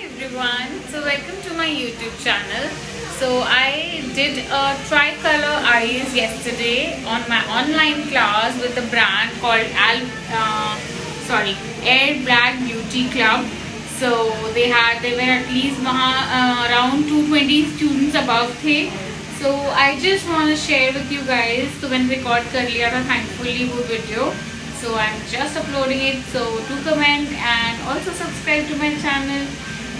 everyone, so welcome to my YouTube channel. So I did a tricolor eyes yesterday on my online class with a brand called Air Black Beauty Club. So they were at least around 220 students above थे. So I just want to share with you guys. So when record कर लिया था thankfully वो video. So I'm just uploading it. So do comment and also subscribe to my channel.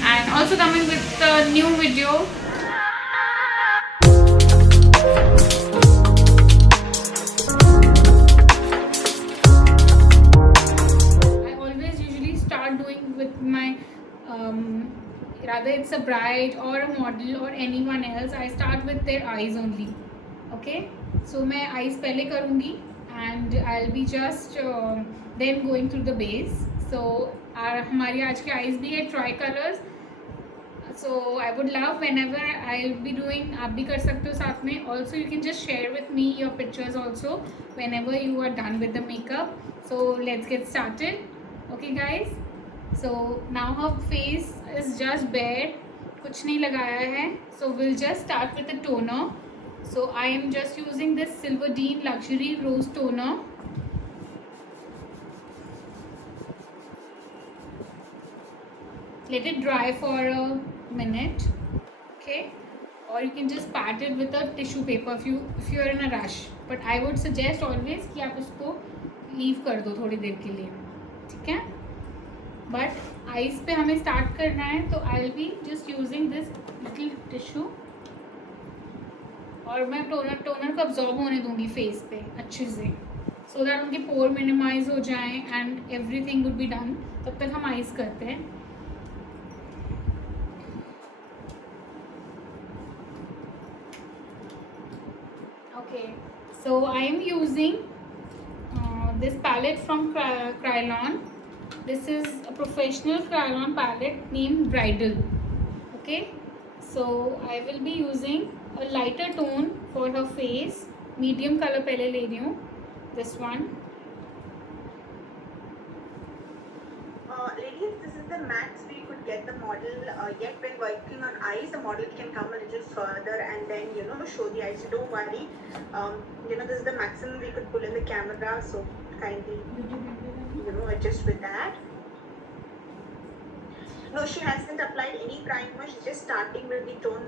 And also coming with a new video. I always usually start doing with my rather it's a bride or a model or anyone else. I start with their eyes only. Okay, so मैं eyes पहले करूँगी and I'll be just then going through the base. So हमारी आज की eyes भी है tricolors. So I would love whenever I'll be doing, आप भी कर सकते हो साथ में. Also you can just share with me your pictures also whenever you are done with the makeup. So let's get started. Okay guys. So now her face is just bare, कुछ नहीं लगाया है. So we'll just start with the toner. So I am just using this Silverdene Luxury Rose Toner. Let it dry for a minute. Okay, or you can just pat it with a tissue paper if you are in a rush. But I would suggest always कि आप उसको leave कर दो थोड़ी देर के लिए. ठीक है? But eyes पे हमें start करना है, तो I'll be just using this little tissue. और मैं टोनर को absorb होने दूँगी face पे अच्छे से, so that उनके pore minimize हो जाएं and everything would be done. तब तक हम eyes करते हैं. Okay, so I am using this palette from Krylon. This is a professional Krylon palette named Bridal. Okay, so I will be using a lighter tone for her face. Medium color पहले ले रही हूँ. This one. Ladies, this is the max we could get the model. Yet when working on eyes, the model can come a little further and then show the eyes. So don't worry. This is the maximum we could pull in the camera. So kindly adjust with that. No, she hasn't applied any primer. She's just starting with the tone.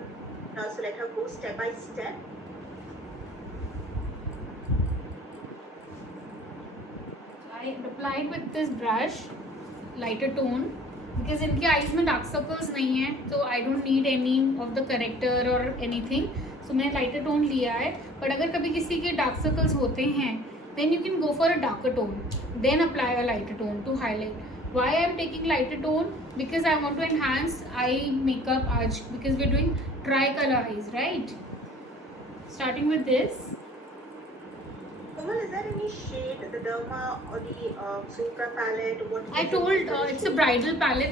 So let her go step by step. I applied with this brush lighter tone because इनके eyes में dark circles नहीं है, so I don't need any of the corrector or anything. So मैंने lighter tone लिया है. But अगर कभी किसी के dark circles होते हैं, then you can go for a darker tone, then apply a lighter tone to highlight. Why I am taking lighter tone? Because I want to enhance eye makeup आज, because we're doing tricolor eyes, right? Starting with this. Komal, is there any shade, the Derma or the Supra palette? What I told it's a bridal palette.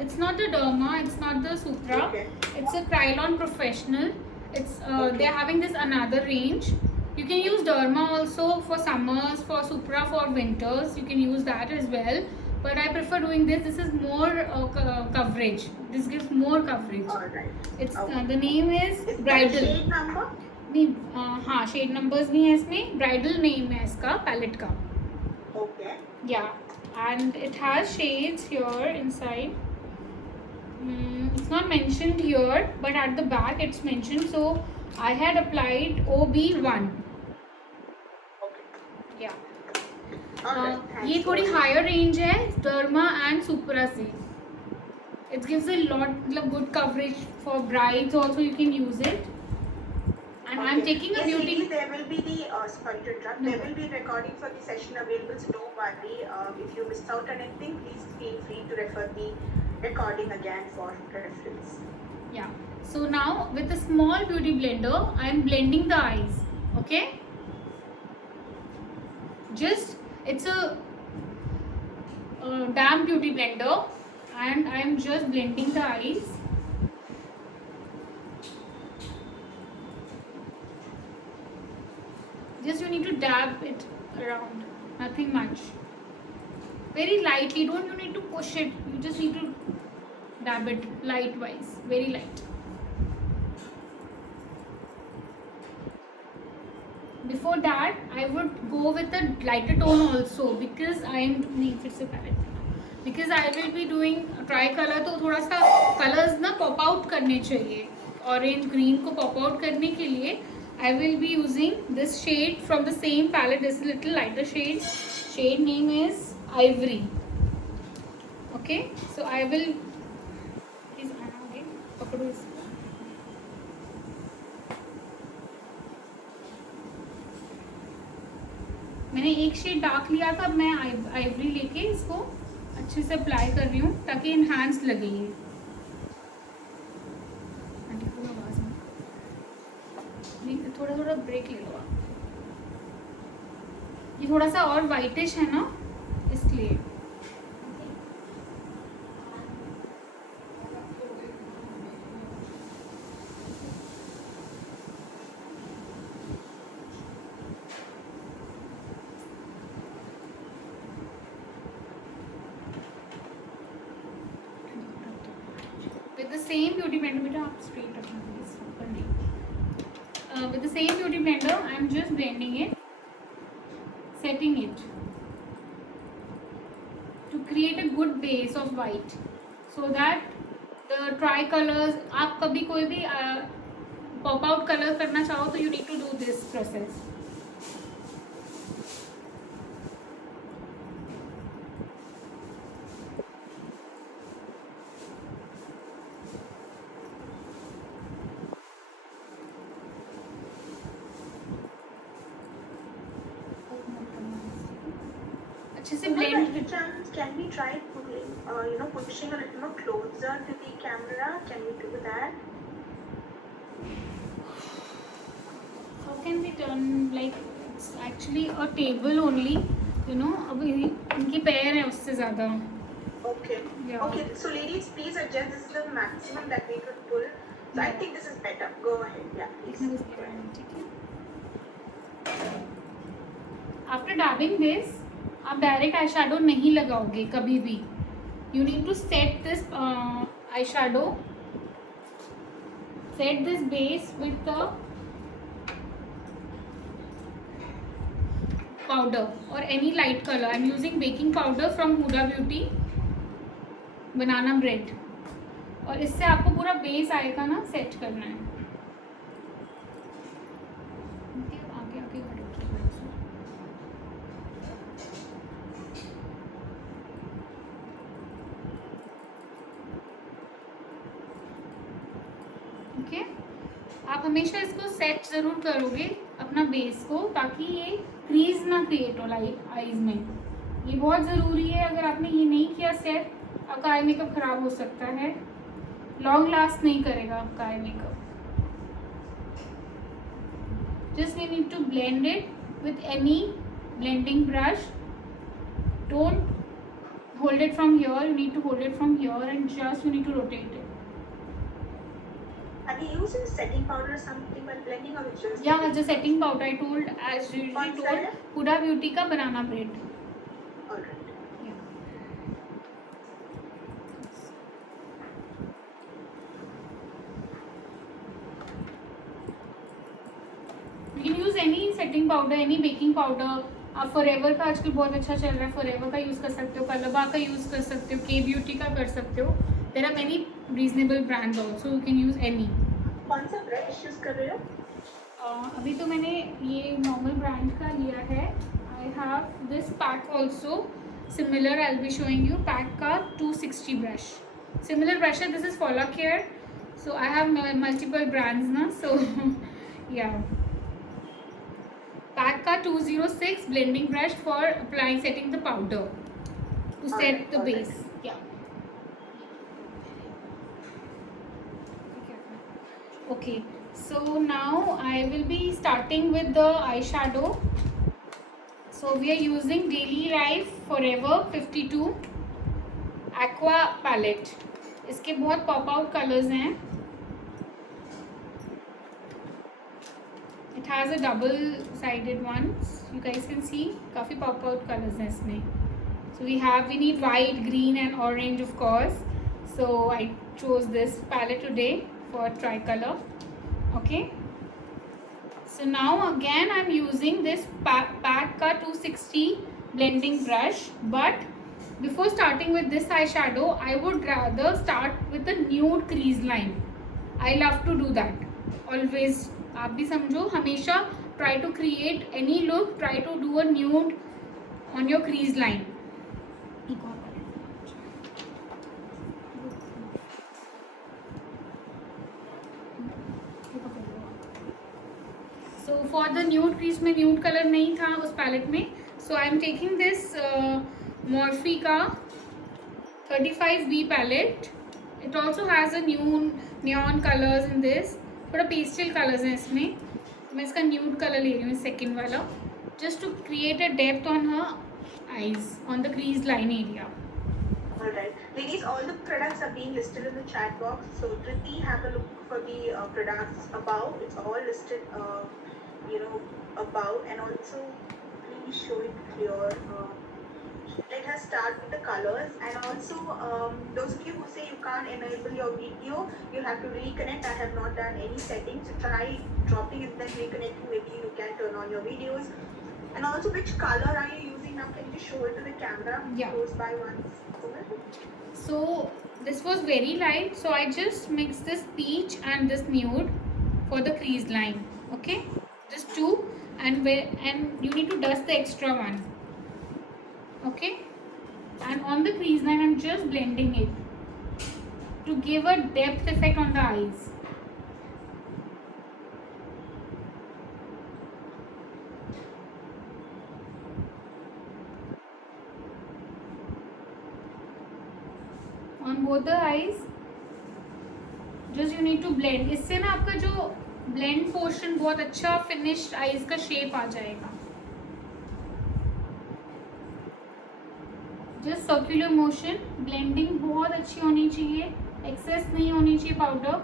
It's not the Derma. It's not the Supra. Okay. It's a Krylon Professional. It's they're having this another range. You can use Derma also for summers, for Supra for winters. You can use that as well. But I prefer doing this. This is more coverage. This gives more coverage. Alright. It's Okay. The name is Is there a Bridal. shade number? नहीं हाँ shade numbers भी हैं इसमें. Bridal name है इसका palette का. Okay. Yeah, and it has shades here inside. It's not mentioned here, but at the back it's mentioned. So I had applied OB1. Okay. Yeah. Alright. ये थोड़ी higher range है Derma and Supra से. It gives a lot मतलब good coverage for brides also. You can use it. And I'm taking a yes, beauty. ladies, there will be the sorry to interrupt. No. There will be recording for the session available, so don't worry. If you missed out on anything, please feel free to refer the recording again for reference. Yeah. So now with a small beauty blender, I am blending the eyes. Okay. Just it's a damp beauty blender, and I am just blending the eyes. Just you need to dab it around, nothing much. Very lightly. You need to push it. You just need to dab it light wise, very light. Before that I would go with a lighter tone also, because I am नहीं फिर से palette, because I will be doing tri-color, तो थोड़ा सा colors ना pop out करने चाहिए. Orange green को pop out करने के लिए I will be using this shade from the same palette. This is a little lighter shade. Shade name is Ivory. Okay, so I will, please आगे पकड़ो इसको. मैंने एक शेड डार्क लिया था, अब मैं आइवरी लेके इसको अच्छे से अप्लाई कर रही हूँ ताकि इनहांस लगे ये. आवाज में थोड़ा थोड़ा ब्रेक ले लो आप. ये थोड़ा सा और वाइटिश है ना, इसलिए. With the same beauty blender, बेटा आप straight रखना please, ऊपर नहीं. With the same beauty blender, I am just blending it, setting it to create a good base of white, so that the tri-colors, आप कभी कोई भी pop out color करना चाहो तो you need to do this process. अच्छे से blend. Can we try pulling, pushing a little more closer to the camera? Can we do that? How can we turn, like it's actually a table only, अब इनके पैर हैं उससे ज़्यादा. Okay. Yeah. Okay, so ladies, please adjust. This is the maximum that we could pull. So I think this is better. Go ahead. Yeah, please. After dabbing this, आप direct eye shadow नहीं लगाओगे कभी भी. You need to set this eye shadow, set this base with the powder or any light colour. I am using baking powder from Huda Beauty banana bread, और इससे आपको पूरा base आएगा ना, सेट करना है. आगे आगे ओके. आप हमेशा इसको सेट ज़रूर करोगे अपना बेस को, ताकि ये क्रीज ना क्रिएट हो आईज में. ये बहुत ज़रूरी है. अगर आपने ये नहीं किया सेट, आपका आई मेकअप ख़राब हो सकता है, लॉन्ग लास्ट नहीं करेगा आपका eye makeup. Just you need to blend it with any blending brush. Don't hold it from here, you need to hold it from here and just you need to rotate it. Are you using setting powder or something while blending, or just? Yeah, the setting powder I told, as usually told, Huda Beauty का banana bread. Alright. Yeah. You can use any setting powder, any baking powder. आप forever का आजकल बहुत अच्छा चल रहा है, forever का यूज़ कर सकते हो, कलबा का यूज़ कर सकते हो, के ब्यूटी का कर सकते हो. There are many reasonable brands also, you can use any. कौन सा ब्रश यूज़ कर रहे हो? अभी तो मैंने ये नॉर्मल ब्रांड का लिया है. I have this pack also similar, I will be showing you. Pack का 260 ब्रश, सिमिलर ब्रश है. This is follow care, so I have multiple brands ना, सो या. पैक का 206 blending brush for applying, setting the powder to set the base. Yeah. Okay. So now I will be starting with the eyeshadow. So we are using Daily Life Forever 52 Aqua palette. इसके बहुत pop out colors हैं. It has a double sided one, you guys can see. काफ़ी pop out colors हैं इसमें. So we need white, green and orange of course. So I chose this palette today for tricolor. Okay. So now again I'm using this Pack ka 260 blending brush, but before starting with this eyeshadow I would rather start with a nude crease line. I love to do that. Always, आप भी समझो, हमेशा try to create any look, try to do a nude on your crease line. So for the nude crease में nude color नहीं था उस palette में, so I am taking this Morphe का 35B palette. It also has a neon colors in this. थोड़ा pastel colors हैं इसमें. मैं इसका nude color ले रही हूँ second वाला, just to create a depth on her eyes, on the crease line area. Alright, ladies, all the products are being listed in the chat box. So Triti, have a look for the products above. It's all listed, above, and also please show it clear. Let us start with the colors, and also those of you who say you can't enable your video, you have to reconnect. I have not done any settings, so try dropping and then reconnecting. Maybe you can turn on your videos. And also, which color are you using now? Can you show it to the camera? Yeah. Close by once. So this was very light, so I just mixed this peach and this nude for the crease line. Okay, just two, and you need to dust the extra one. Okay, and on the crease line I'm just blending it to give a depth effect on the eyes. On both the eyes, just you need to blend. इससे ना आपका जो blend portion बहुत अच्छा finished eyes का shape आ जाएगा. Just circular motion, blending बहुत अच्छी होनी चाहिए, excess नहीं होनी चाहिए powder.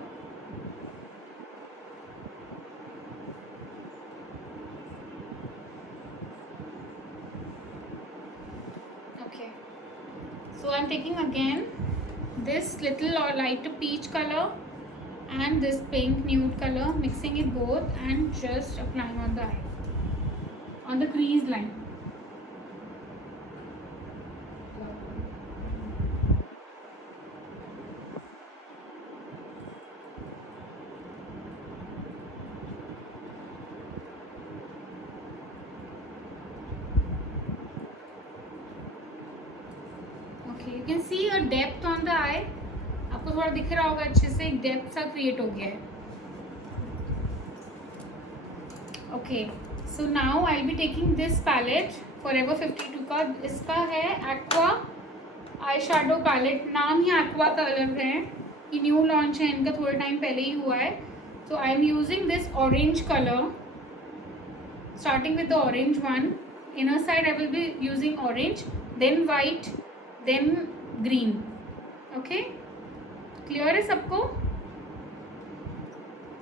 Okay, so I'm taking again this little or light peach color and this pink nude color, mixing it both and just applying on the eye, on the crease line. Okay, you can see a depth on the eye. आपको थोड़ा दिख रहा होगा अच्छे से, एक depth सा create हो गया है. Okay, so now I will be taking this palette Forever 52 का. इसका है एक्वा आई शेडो पैलेट. नाम ही एक्वा कलर है, ये न्यू लॉन्च है इनका, थोड़े टाइम पहले ही हुआ है. So I am using this orange colour, starting with the orange one. Inner side I will be using orange, then white, then green. Okay, clear है सबको?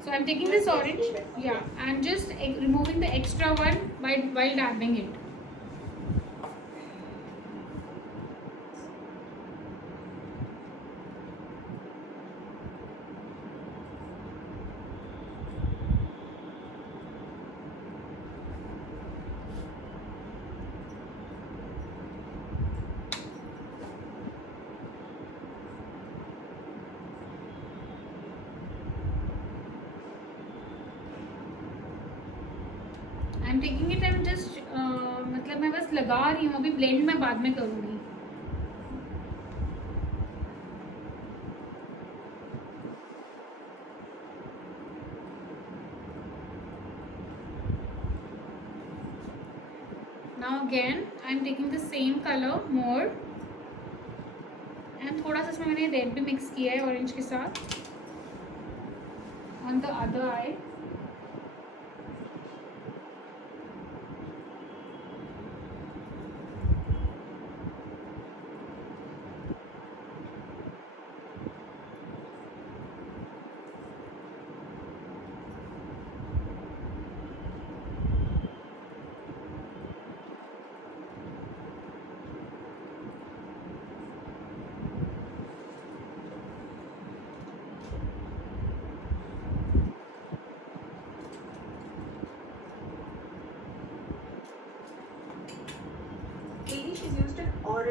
So I'm taking this orange, yeah, and just removing the extra one while dabbing it. I am taking it and just मतलब मैं बस लगा रही हूँ, अभी blend मैं बाद में करूँगी. Now again I am taking the same colour more, and थोड़ा सा इसमें मैंने रेड भी मिक्स किया है ऑरेंज के साथ, on the other I.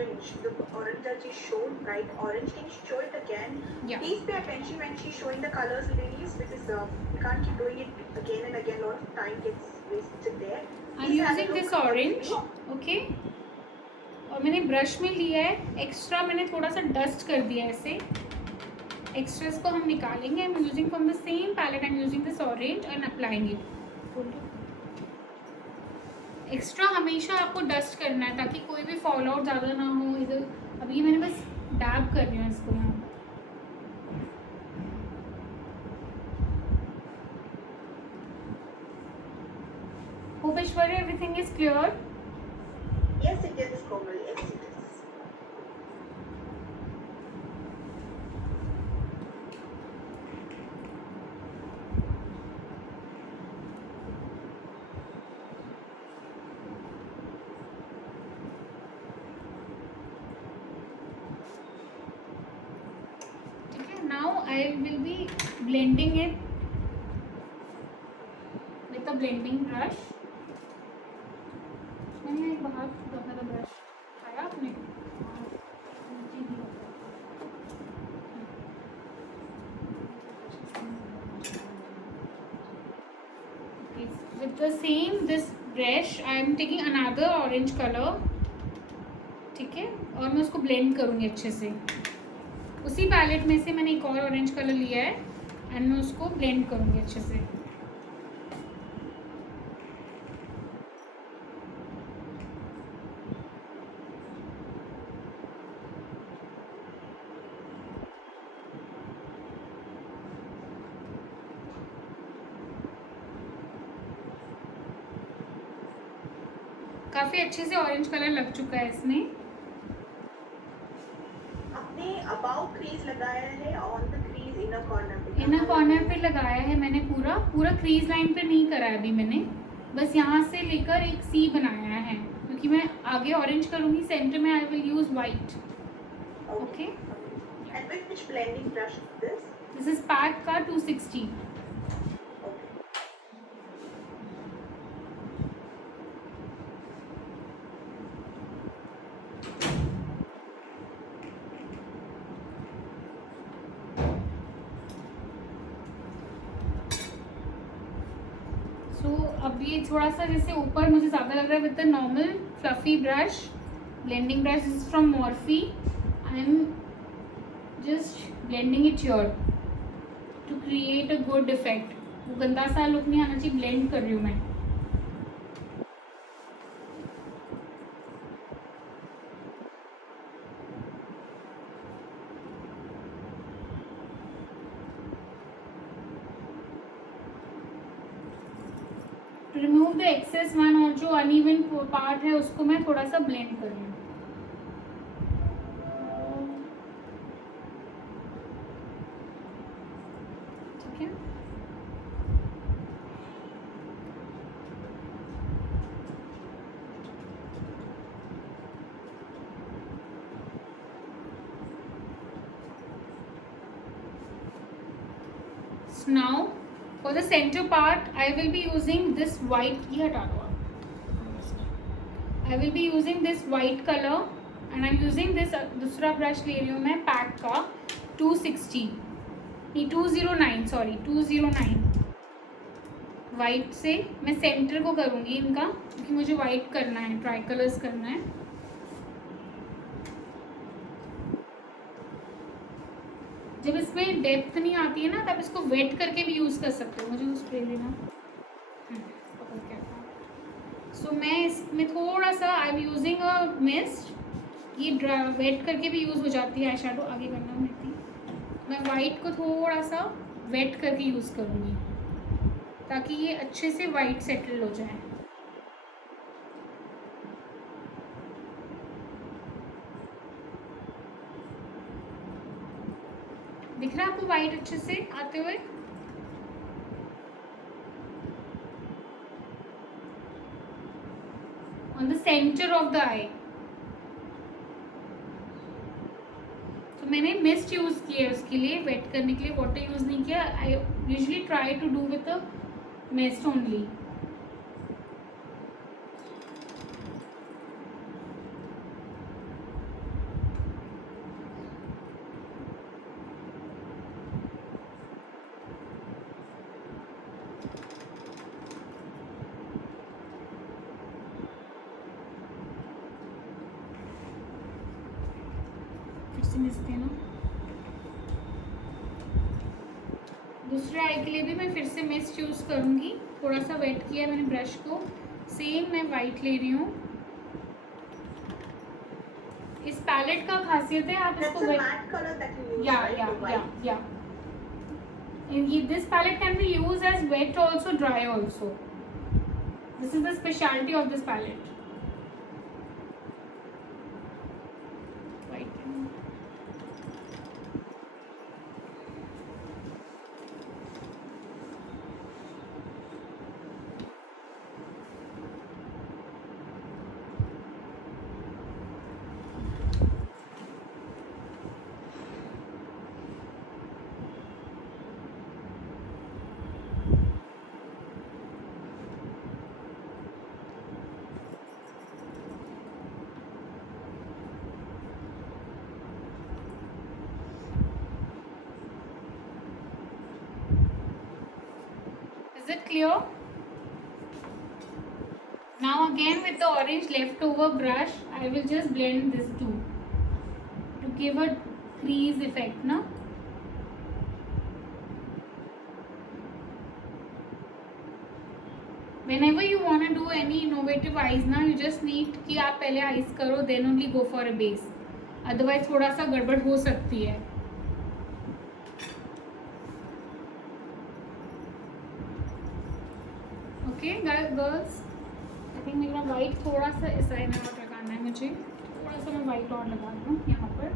orange, the orange that she showed, bright orange. Can you show it again? Yeah. Please pay attention when she's showing the colors, ladies, because we can't keep doing it again and again. A lot of time gets wasted there. I'm Please have a using look this orange, closely. okay. और मैंने brush में लिया है, extra मैंने थोड़ा सा dust कर दिया है ऐसे. एक्स्ट्रास को हम निकालेंगे. I am using from the same palette. I am using this orange and applying it. Extra हमेशा आपको डस्ट करना है ताकि कोई भी फॉल आउट ज़्यादा ना हो इधर. अभी मैंने बस डैब कर रही हूँ इसको यहाँ. Hope Aishwarya everything is clear. Yes, it is, Komal. Yes, it is. ठीक है. Now I will B blending it with a blending brush. मैंने एक बाहर रखा था ब्रश. खाया आपने? With the same this brush I am taking another orange color. ठीक है. और मैं उसको ब्लेंड करूँगी अच्छे से. उसी पैलेट में से मैंने एक और ऑरेंज कलर लिया है एंड मैं उसको ब्लेंड करूँगी अच्छे से. काफ़ी अच्छे से ऑरेंज कलर लग चुका है इसमें. आपने अबाउट क्रीज लगाया है, on the crease inner corner पे. इनर कॉर्नर पे लगाया है मैंने. पूरा क्रीज लाइन पे नहीं करा है अभी मैंने. बस यहाँ से लेकर एक सी बनाया है क्योंकि मैं आगे ऑरेंज करूँगी. सेंटर में I will use white. Okay. And with which blending brush is this? This is pack का 260. अब ये थोड़ा सा जैसे ऊपर मुझे ज़्यादा लग रहा है. With the normal fluffy brush, blending brush is from Morphe. I am just blending it here to create a good effect. वो गंदा सा लुक नहीं आना चाहिए. ब्लेंड कर रही हूँ मैं. Remove the excess one. और जो अनइवन पार्ट है उसको मैं थोड़ा सा ब्लेंड कर रही हूँ. ठीक है. Now for the center part I will be using this white. ये हटा दो आप. I will be using this white color and I'm using this दूसरा ब्रश ले रही हूँ मैं पैक का 260 नहीं 209 सॉरी 209. वाइट से मैं सेंटर को करूँगी इनका क्योंकि मुझे वाइट करना है. ट्राई कलर्स करना है. जब इसमें डेप्थ नहीं आती है ना तब इसको वेट करके भी यूज़ कर सकते हो. मुझे वो स्प्रे लेना. सो मैं इसमें थोड़ा सा आई एम यूजिंग अ मिस्ट. ये वेट करके भी यूज़ हो जाती है. आई शेडो आगे करना मेरी. मैं वाइट को थोड़ा सा वेट करके यूज़ करूँगी ताकि ये अच्छे से वाइट सेटल हो जाए. दिख रहा है आपको वाइट अच्छे से आते हुए. On the centre of the eye. तो मैंने मिस्ट यूज किया है उसके लिए. वेट करने के लिए वाटर यूज नहीं किया. I usually try to do with a mist only. से मिसते हैं ना। दूसरे आई के लिए भी मैं फिर से मिस्ट यूज़ करूँगी। थोड़ा सा वेट किया है मैंने ब्रश को। सेम मैं वाइट ले रही हूँ। इस पैलेट का खासियत है आप That's इसको a matte color that you use, yeah right? yeah The white. yeah yeah. And this palette can be used as wet also, dry also. This is the specialty of this palette. White. Is it clear? Now again with the orange leftover brush, I will just blend this too to give a crease effect, na? Whenever you want to do any innovative eyes ना, you just need कि आप पहले eyes करो, then only go for a base. Otherwise थोड़ा सा गड़बड़ हो सकती है. Okay, girls. I think मेरा white थोड़ा सा इस साइड में और लगाना है मुझे. थोड़ा सा मैं white और लगा दूँ यहाँ पर.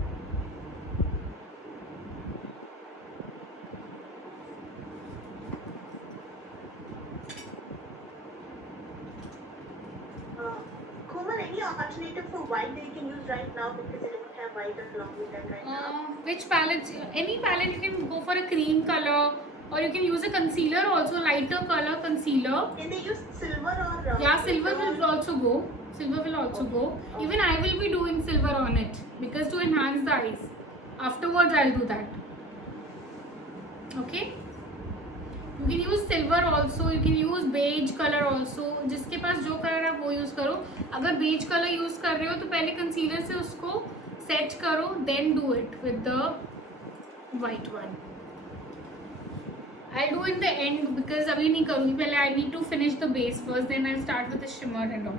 Komal, any alternative for white that you can use right now because I don't have white along with that right now? Which palette? Any palette you can go for a cream color, or you can use a concealer also, lighter color concealer. Can they use silver or? Yeah, silver will also go. Silver will also go. Even I will be doing silver on it because to enhance the eyes. Afterwards, I'll do that. Okay. You can use silver also. You can use beige color also. जिसके पास जो colour है वो use करो. अगर beige color use कर रहे हो तो पहले concealer से उसको set करो, then do it with the white one. I'll do in the end because अभी नहीं करूँगी. पहले I need to finish the base first, then I'll start with the shimmer and all.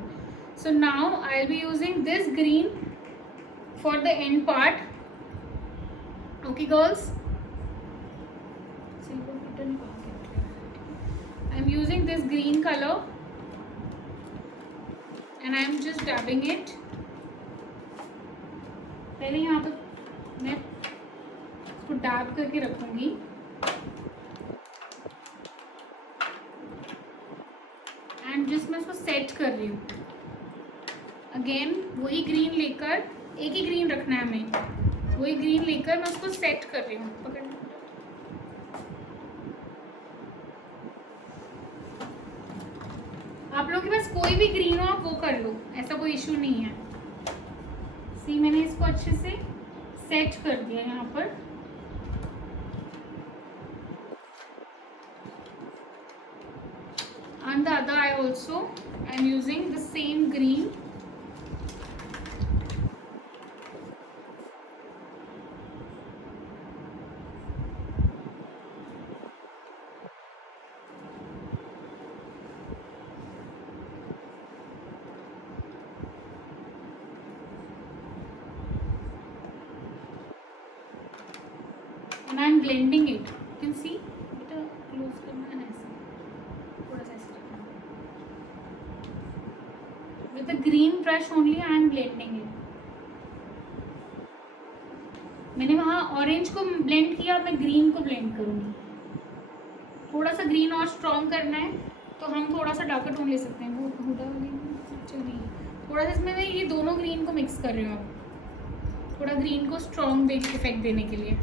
So now I'll be using this green for the end part. Okay, girls. I'm using this green color and I'm just dabbing it. पहले यहाँ पर मैं इसको dab करके रखूँगी. And जिस मैं इसको सेट कर रही हूँ. अगेन वही ग्रीन लेकर, एक ही ग्रीन रखना है हमें. वही ग्रीन लेकर मैं उसको सेट कर रही हूँ. पकड़. आप लोगों के पास कोई भी ग्रीन हो आप वो कर लो, ऐसा कोई इशू नहीं है. सी मैंने इसको अच्छे से सेट कर दिया यहाँ पर. On the other eye also I am using the same green. And I am blending it. You can see. बेटा close करना है ऐसे. थोड़ा सा ऐसे रखना. With the green brush only I am blending it. मैंने वहाँ ऑरेंज को ब्लेंड किया, मैं ग्रीन को ब्लेंड करूँगी. थोड़ा सा ग्रीन और स्ट्रॉन्ग करना है तो हम थोड़ा सा डार्कर टोन ले सकते हैं. वो हुडा वाली चलिए. थोड़ा सा इसमें मैं ये दोनों ग्रीन को मिक्स कर रही हूँ अब, थोड़ा ग्रीन को स्ट्रॉन्ग इफेक्ट देने के लिए.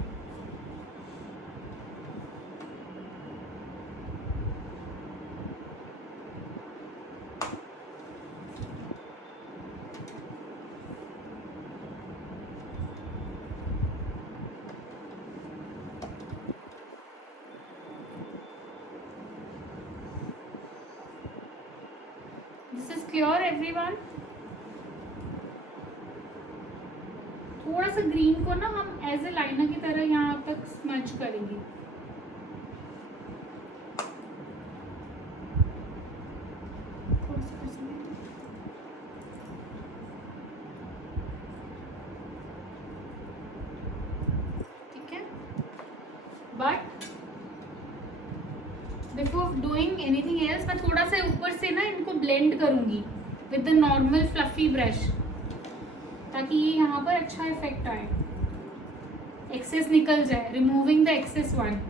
This is clear everyone. थोड़ा सा ग्रीन को ना हम एज ए लाइनर की तरह यहाँ तक स्मच करेंगे। ठीक है, but before doing anything else मैं थोड़ा सा ऊपर से ना इनको ब्लेंड करूंगी with the normal fluffy brush, ताकि ये यहाँ पर अच्छा इफेक्ट आए, एक्सेस निकल जाए, removing the excess one.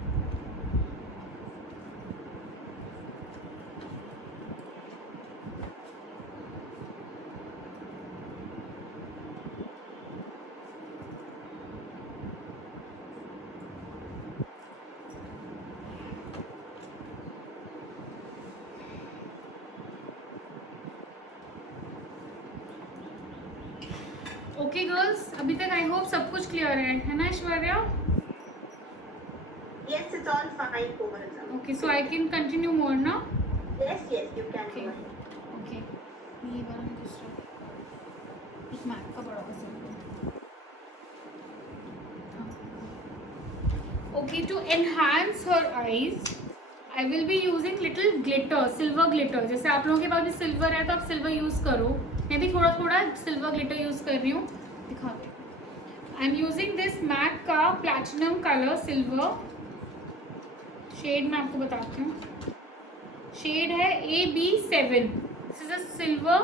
Okay girls, अभी तक आई होप सब कुछ क्लियर है ना Aishwarya? Yes, it's all fine, Komal. Okay, so I can continue more ना? Yes, you can. Okay. go ahead. Okay, ये वाला मैं दूसरा एक मैक का बड़ा पसंद है। Okay, to enhance her eyes I will be using little glitter, silver glitter. जैसे आप लोगों के पास भी सिल्वर है तो आप सिल्वर यूज़ करो, मैं भी थोड़ा थोड़ा सिल्वर ग्लिटर यूज़ कर रही हूँ, दिखाते हैं। I am using this Mac का प्लैटिनम कलर सिल्वर शेड, मैं आपको बताती हूँ। शेड है AB7। This is a silver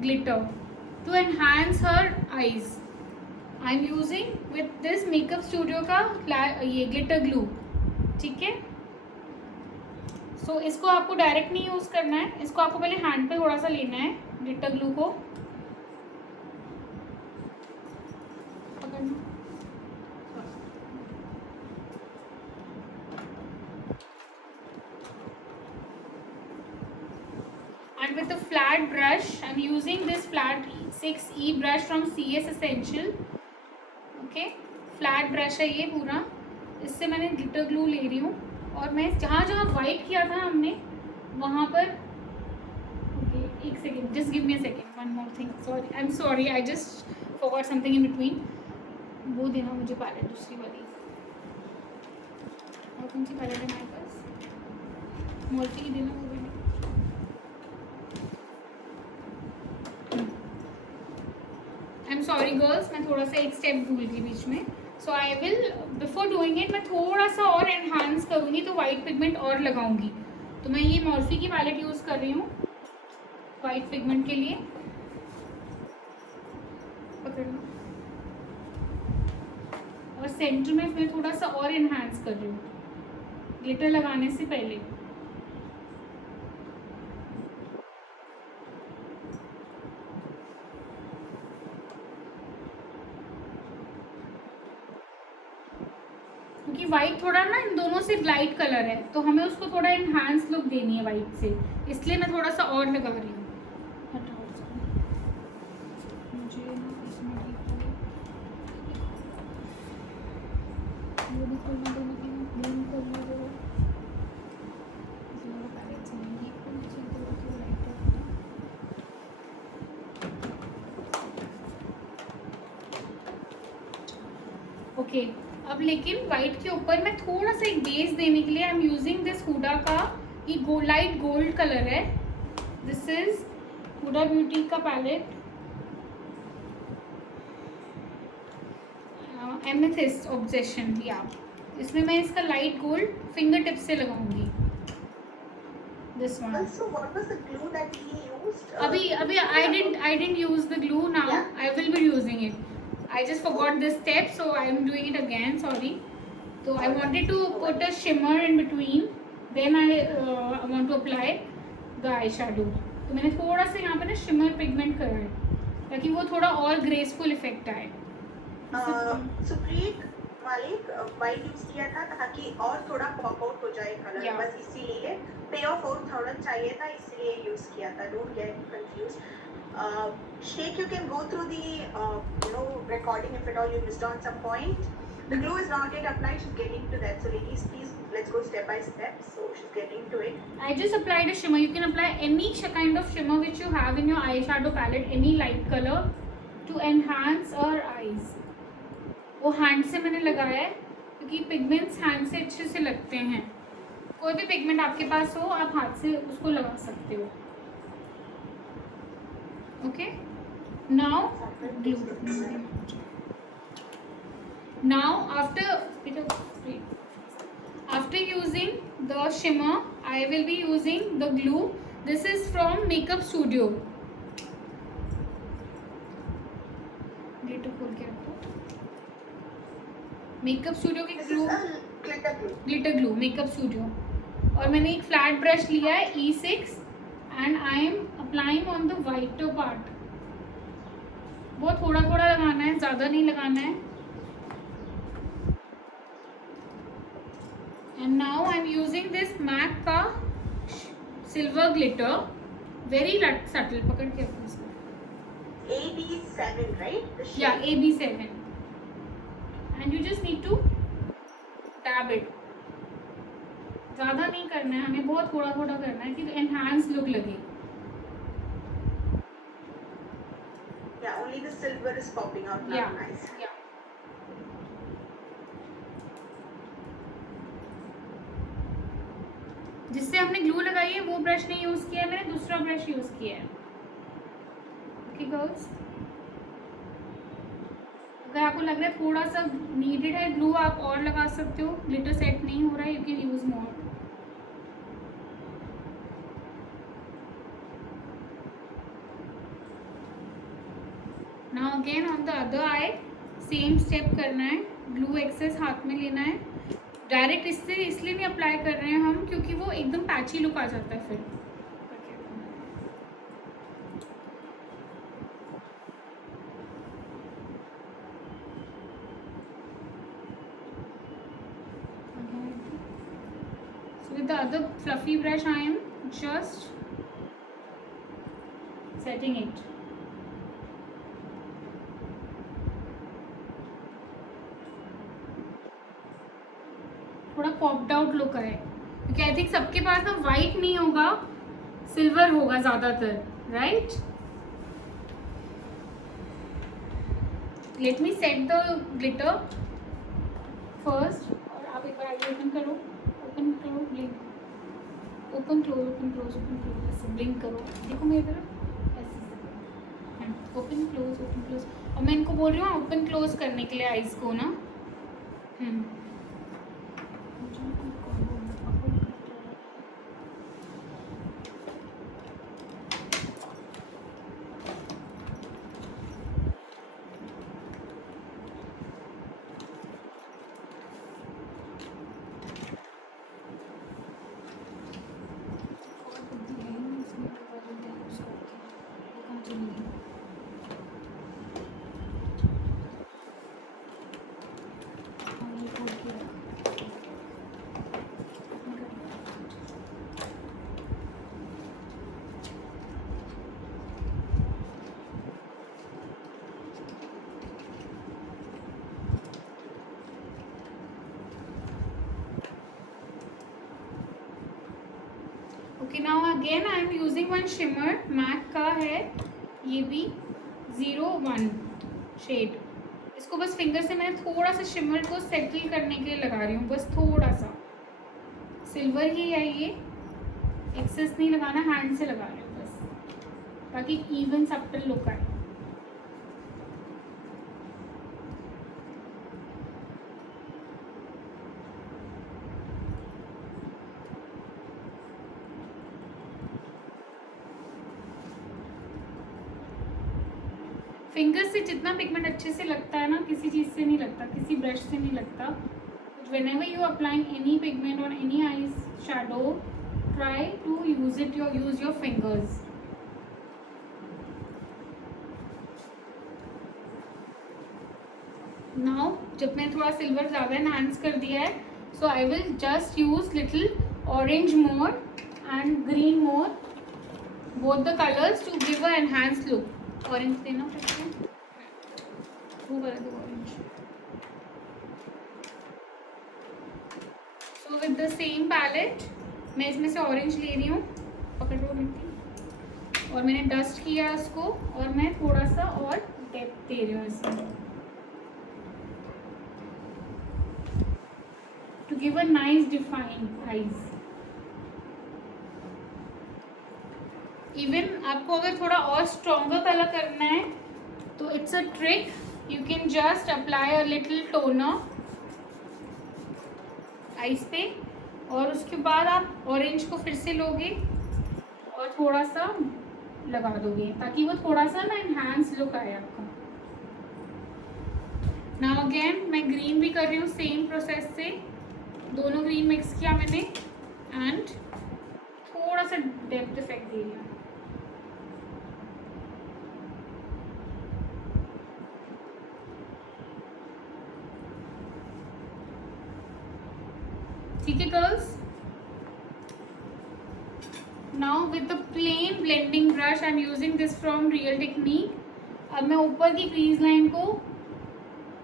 glitter to enhance her eyes. I am using with this makeup studio का ये ग्लिटर ग्लू। ठीक है, सो इसको आपको डायरेक्ट नहीं यूज़ करना है, इसको आपको पहले हैंड पे थोड़ा सा लेना है ग्लिटर ग्लू को, पकड़ना। And with a flat brush, I'm using this flat 6E brush from CS Essential. Okay, flat brush है ये पूरा, इससे मैंने ग्लिटर ग्लू ले रही हूँ और मैं जहाँ जहाँ वाइट किया था हमने वहाँ पर। ओके, एक second, just give me a second, one more thing, sorry, I am sorry, I just forgot something in between. वो देना मुझे पैलेट दूसरी वाली, और कौन सी पैलेट है हमारे पास? मोल्टी की देना, वो देना। आई एम सॉरी गर्ल्स, मैं थोड़ा सा एक स्टेप भूल गई बीच में। So I will before doing it मैं थोड़ा सा और एनहांस करूँगी, तो वाइट पिगमेंट और लगाऊंगी। तो मैं ये मॉर्फी की पैलेट यूज़ कर रही हूँ वाइट पिगमेंट के लिए। पकड़ना, और सेंटर में मैं थोड़ा सा और एनहांस कर रही हूँ ग्लिटर लगाने से पहले। क्योंकि वाइट थोड़ा ना इन दोनों से लाइट कलर है, तो हमें उसको थोड़ा एनहांस लुक देनी है वाइट से, इसलिए मैं थोड़ा सा और लगा रही हूँ। मुझे इसमें वो भी खोलना दो, ब्लेंड करना दो। ओके, अब लेकिन वाइट के ऊपर मैं थोड़ा सा एक बेस देने के लिए I am using this Huda का ये लाइट गोल्ड कलर है। दिस इज हुडा ब्यूटी का पैलेट, एमेथिस्ट ऑब्सेशन, या इसमें मैं इसका लाइट गोल्ड फिंगर टिप से लगाऊंगी। This one. Also, what was the glue that he used? अभी I didn't use the glue now. Yeah. I will be using it. I just forgot this step, so I am doing it again. Sorry. So I wanted to put a shimmer in between. Then I want to apply the eyeshadow. तो मैंने थोड़ा सा यहाँ पे ना shimmer pigment करा है ताकि वो थोड़ा और ग्रेसफुल इफेक्ट आए। सुप्रीत मालिक वाइट यूज किया था ताकि और थोड़ा पॉप आउट हो जाए कलर, Yeah. बस इसीलिए पे ऑफ और थोड़ा चाहिए था, इसलिए यूज किया था। Don't get confuse. Sheikh, you can go through the recording if at all you missed on some point. The glue is not yet applied. She's getting to that. So ladies, please let's go step by step. So she's getting to it. I just applied a shimmer. You can apply any kind of shimmer which you have in your eyeshadow palette, any light color to enhance our eyes. वो hand से मैंने लगाया है क्योंकि pigments hand से अच्छे से लगते हैं। कोई भी पिगमेंट आपके पास हो आप हाथ से उसको लगा सकते हो। Okay, now after using the shimmer I will be using the glue. This is from Makeup Studio. Glitter खोल के रखो। मेकअप स्टूडियो की glue, glitter glue makeup studio. और मैंने एक फ्लैट ब्रश लिया है E6 and I am applying on the whiter part. बहुत थोड़ा थोड़ा लगाना है, ज़्यादा नहीं लगाना है। And now I am using this Mac का सिल्वर ग्लिटर, वेरी सटल। पकड़ के रखो इसको। AB7, right? Yeah, AB7. And you just need to dab it. ज़्यादा नहीं करना है हमें, बहुत थोड़ा थोड़ा करना है कि एनहांस लुक लगे। Yeah, only the silver is popping out now. Yeah, Nice. yeah. जिससे हमने ग्लू लगाई है वो ब्रश नहीं यूज़ किया है मैंने, दूसरा ब्रश यूज़ किया है। ओके गर्ल्स, अगर आपको लग रहा है थोड़ा सा नीडेड है ग्लू आप और लगा सकते हो। ग्लिटर सेट नहीं हो रहा है, you can use more. Now again on the other I same step करना है। ग्लू एक्सेस हाथ में लेना है। डायरेक्ट इससे इसलिए नहीं अप्लाई कर रहे हैं हम क्योंकि वो एकदम पैची लुक आ जाता है फिर। With the other fluffy brush I am just setting it. थोड़ा पॉप्ड आउट लुक है क्योंकि आई थिंक सबके पास ना वाइट नहीं होगा, सिल्वर होगा ज़्यादातर, right? Let me set the glitter first. और आप एक बार आगे ओपन करो, ओपन करो, blink, open close, open close, open close, ऐसे ब्लिंक करो। देखो मेरी तरफ, ऐसे ओपन क्लोज, ओपन क्लोज। और मैं इनको बोल रही हूँ ओपन क्लोज करने के लिए आइज़ को ना। Okay, now again I am using one shimmer, MAC का है ये भी 01 शेड। इसको बस फिंगर से मैंने थोड़ा सा शिमर को सेटल करने के लिए लगा रही हूँ, बस थोड़ा सा। सिल्वर ही है ये, एक्सेस नहीं लगाना, हैंड से लगा रही हूँ बस ताकि इवन सब्टल लुक आए। फिंगर से जितना पिगमेंट अच्छे से लगता है ना, किसी चीज़ से नहीं लगता, किसी ब्रश से नहीं लगता। whenever you are applying any pigment on any eyes shadow, try to use your fingers. Now जब मैं थोड़ा सिल्वर ज़्यादा एनहांस कर दिया है, so I will just use little orange more and green more, both the colors to give a enhanced look. Orange देना पड़ता वो वाला दो orange. So with the same palette मैं इसमें से orange ले रही हूँ, पकड़ लो मिट्टी, और मैंने डस्ट किया इसको और मैं थोड़ा सा और डेप्थ दे रही हूँ इसमें। give a nice defined eyes. Even आपको अगर थोड़ा और स्ट्रॉन्गर कलर करना है तो it's a trick, you can just apply a little toner ice पे और उसके बाद आप ऑरेंज को फिर से लोगे और थोड़ा सा लगा दोगे ताकि वो थोड़ा सा ना इनहांस लुक आए आपका। नाउ अगेन मैं ग्रीन भी कर रही हूँ सेम प्रोसेस से, दोनों ग्रीन मिक्स किया मैंने एंड थोड़ा सा डेप्थ इफेक्ट दे दिया। ठीक है girls, now with the plain blending brush I am using this from Real Technique. अब मैं ऊपर की क्रीज लाइन को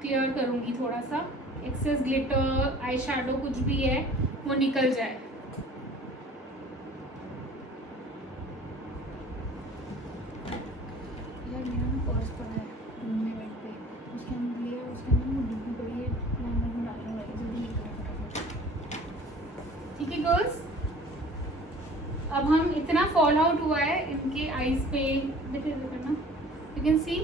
क्लियर करूंगी, थोड़ा सा एक्सेस ग्लिटर आई शैडो कुछ भी है वो निकल जाए। यार मेरा ना पर्स पड़ा है रूम में बेड पे, उसके अंदर लिया, उसके अंदर वो डिब्बी पड़ी है, मैं डालने वाली जल्दी निकल फटाफट। ठीक है गर्ल्स, अब हम इतना फॉल आउट हुआ है इनके आईज पे, देखिए करना, यू कैन सी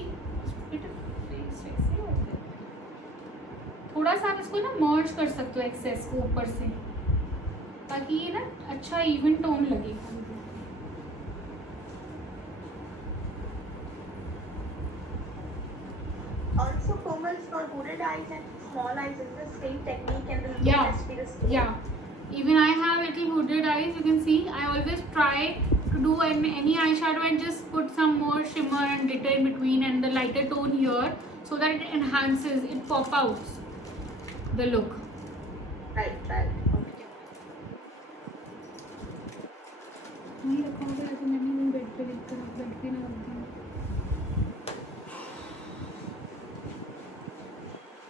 थोड़ा सा आप इसको ना मर्ज कर सकते हो एक्सेस को ऊपर से ताकि ये ना अच्छा इवन टोन लगे। Also, Komal, for hooded eyes and small eyes is the same technique and the look Yeah, has to be the same. yeah. Even I have little hooded eyes. You can see. I always try to do any eyeshadow and just put some more shimmer and glitter in between and the lighter tone here, so that it enhances, it pop out the look. Right, right. Okay. नहीं रखा होगा लेकिन मैंने वो bed पे लिख कर bed पे ना रख दिया।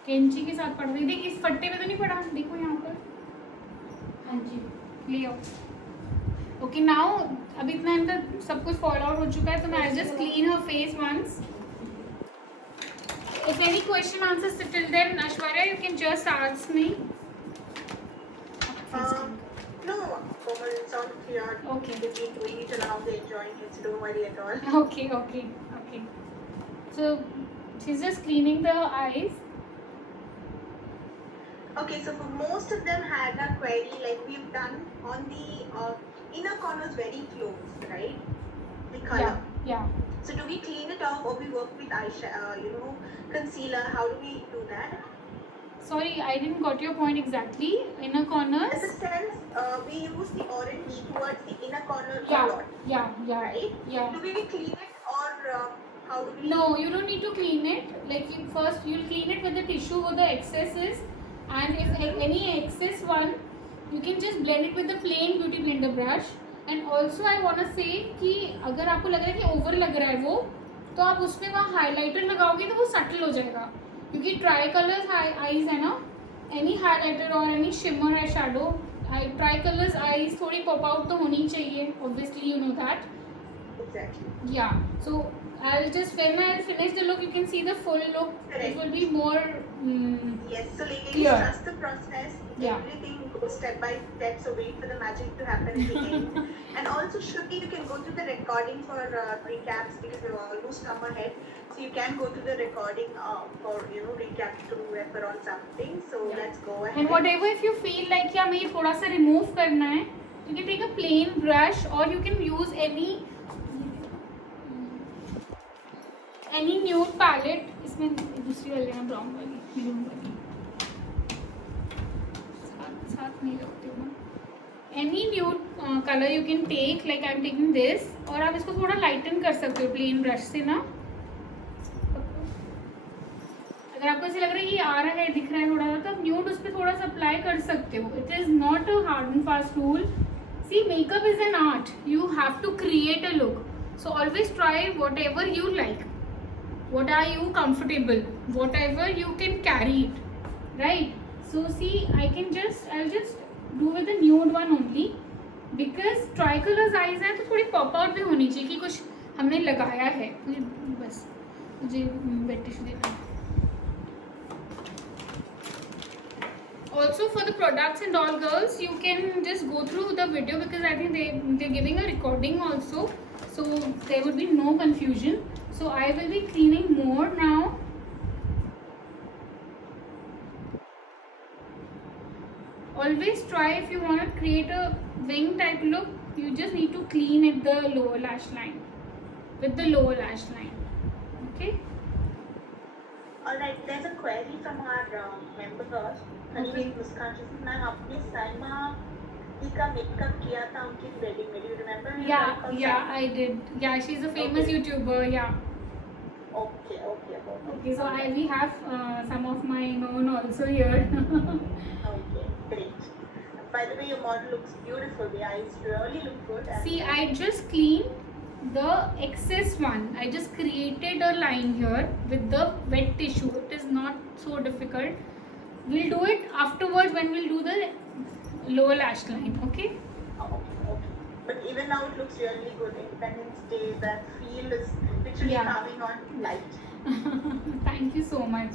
कैंची के साथ पड़ रही, देख इस फट्टे पे तो नहीं पड़ा, देखो यहाँ पर, हाँ जी ले आओ। ओके नाउ अब इतना इनका सब कुछ फॉल आउट हो चुका है तो मैं I just clean her face once. If any question answers till then Aishwarya you can just ask me. No, Komal, it's all clear. Okay. They've been doing it and now they're enjoying it, so don't worry at all. Okay. So she's just cleaning the eyes. Okay, so for most of them had a query like we've done on the inner corners very close, right? The color. Yeah. So do we clean it off or we work with eyeshadow, concealer? How do we do that? Sorry, I didn't got your point exactly. Inner In corners. the sense, we use the orange towards the inner corner a Yeah. lot, Yeah. right? Yeah. Do we clean it or how do we? No, you don't need to clean it. Like first you'll clean it with the tissue where the excess is, and if any excess one, you can just blend it with the plain beauty blender brush. And also I wanna say कि अगर आपको लग रहा है कि over लग रहा है वो, तो आप उसमें वहाँ हाइलाइटर लगाओगे तो वो सटल हो जाएगा, क्योंकि ट्राई कलर्स आईज है ना, एनी हाइलाइटर और any shimmer eye shadow, try colours eyes थोड़ी पॉप आउट तो होनी चाहिए, obviously you know that. Exactly. Yeah, so I'll just, when I finish the look you can see the full look. Correct. It will be more Yes, so ladies, Clear. trust the process. Yeah. Everything goes step by step, so wait for the magic to happen at the end. And also, Shruti, you can go to the recording for recaps because we've almost come ahead. So you can go to the recording for recap to refer on something. So Yeah. let's go ahead. and whatever if you feel like yeah मुझे थोड़ा सा remove करना है, you can take a plain brush or you can use any nude palette. इसमें दूसरी वाली है brown वाली, maroon वाली, साथ नहीं रखती हूँ ना। Any nude color you can take, like I'm taking this, और आप इसको थोड़ा lighten कर सकते हो plain brush से ना। अगर आपको ऐसे लग रहा है ये आ रहा है, दिख रहा है थोड़ा सा, तो आप न्यूड उस पर थोड़ा सा अप्लाई कर सकते हो। It is not a hard and fast rule. See makeup is an art, you have to create a look, so always try whatever you like, what are you comfortable, whatever you can carry it, right? So see, I'll just do with the nude one only because tricolors eyes हैं तो थोड़ी pop out भी होनी चाहिए कि कुछ हमने लगाया है। बस मुझे वेट टिश्यू देना। Also for the products and all, girls, you can just go through the video because I think they're giving a recording also, so there would be no confusion. So I will be cleaning more now. Always try, if you want to create a wing type look, you just need to clean at the lower lash line, with the lower lash line. Okay. Alright, there's a query from our member. Her name is Muskan. She says, "Ma'am, आपने सलमा का makeup किया था उनकी wedding में. Do you remember? Yeah, I did. Yeah, she's a famous YouTuber. Yeah. Okay. So we have some of my known also here. Okay, great. By the way, your model looks beautiful. The eyes really look good. See, I just cleaned the excess one. I just created a line here with the wet tissue. It is not so difficult. We'll do it afterwards when we'll do the lower lash line. Okay? Okay. But even now it looks really good. Independence Day, that feel is literally coming on light. Thank you so much.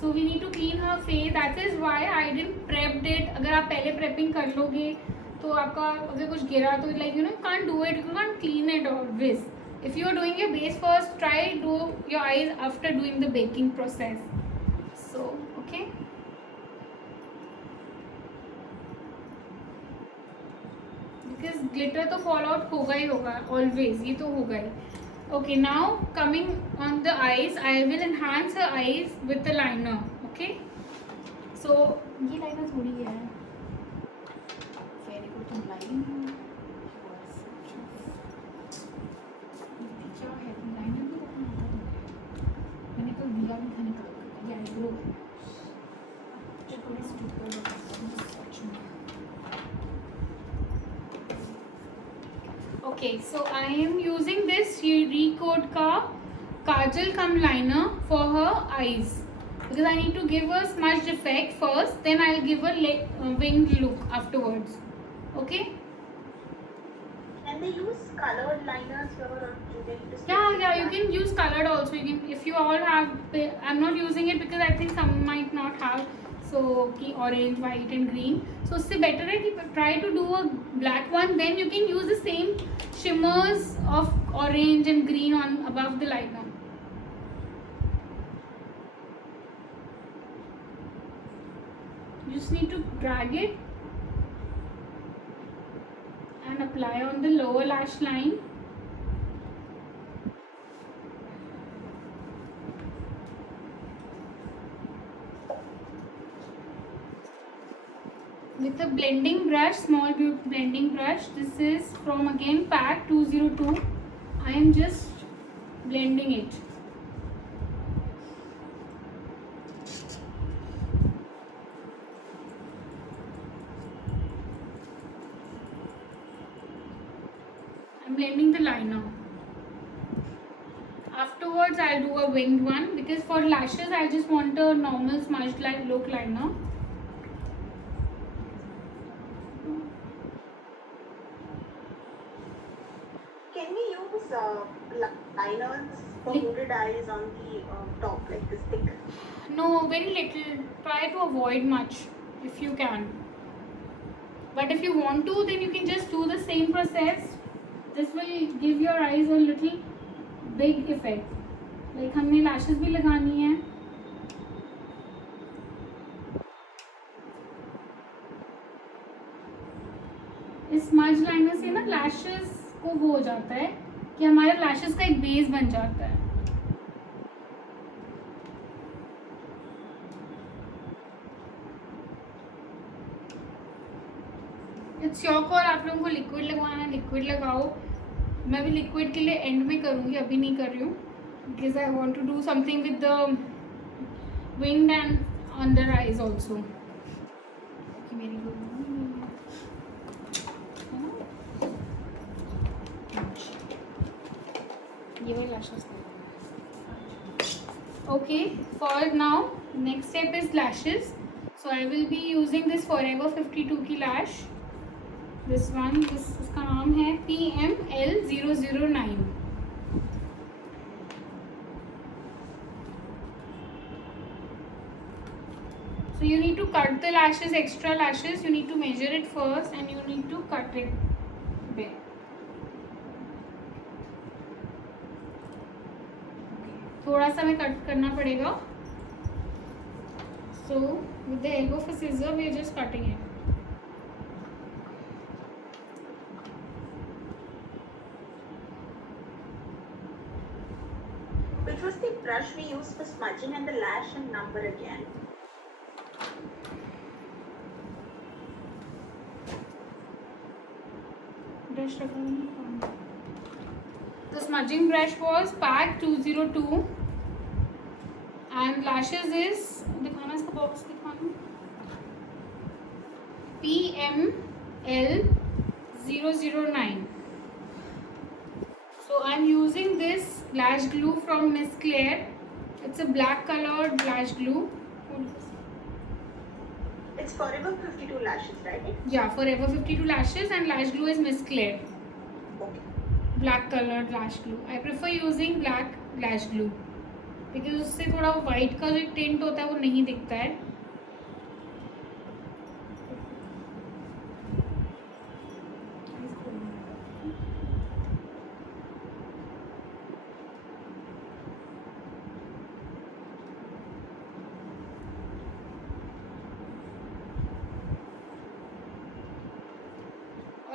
So we need to clean her face. That is why I didn't prepped it. अगर आप पहले prepping कर लोगे तो आपका अगर कुछ गिरा तो like you can't do it. You can't clean it always. If you are doing your base first, try do your eyes after doing the baking process. So okay. Because glitter तो fall out होगा ही होगा always. ये तो होगा ही. Okay, now coming on the eyes, I will enhance her eyes with the liner. Okay. So ये liner थोड़ी है. Very good liner. क्या है liner भी रखना था. मैंने तो दिया भी था निकाल. ये eyebrow. जो थोड़ी stupid है. Okay, so I am using this Recode ka kajal cum liner for her eyes because I need to give a smudged effect first, then I'll give a winged look afterwards. Okay. Can they use colored liners or do they need to? Yeah, you can use colored also. You can, if you all have. I'm not using it because I think some might not have. So orange, white and green. So it's better if you try to do a black one. Then you can use the same shimmers of orange and green on above the liner. You just need to drag it and apply on the lower lash line. With a blending brush, small blending brush. This is from again PAC 202. I am just blending it. I'm blending the liner. Afterwards, I'll do a winged one because for lashes, I just want a normal smudged look liner. Liners for hooded eyes on the top, like this thick? No, very little. Try to avoid much if you can. But if you want to, then you can just do the same process. This will give your eyes a little big effect. Like हमने lashes भी लगानी है. इस smudge liner से ना lashes को वो हो जाता है कि हमारे लैशेस का एक बेस बन जाता है. It's your call. आप लोगों को लिक्विड लगवाना लिक्विड लगाओ. मैं भी लिक्विड के लिए एंड में करूँगी, अभी नहीं कर रही हूँ because I want to do something with the wing and under eyes also. मेरी ये वाली lashes. Okay, for now next step is lashes. So I will be using this Forever 52 की lash. This one, इसका नाम है PML009. So So you need to cut the lashes, extra lashes. You need to measure it first and you need to cut it there. थोड़ा सा हमें cut करना पड़ेगा. So with the help of a scissor, we are just cutting it. Which was the brush we used for smudging and the lash and number again? Brush रखा. The smudging brush was PAC 202 and lashes is दिखाना इसका box दिखाना PML 009. So I'm using this lash glue from Miss Claire. It's a black colored lash glue. It's Forever 52 lashes, right? Yeah, Forever 52 lashes and lash glue is Miss Claire. Okay. Black colored lash glue. I prefer using black lash glue because उससे थोड़ा white का जो tint होता है वो नहीं दिखता है.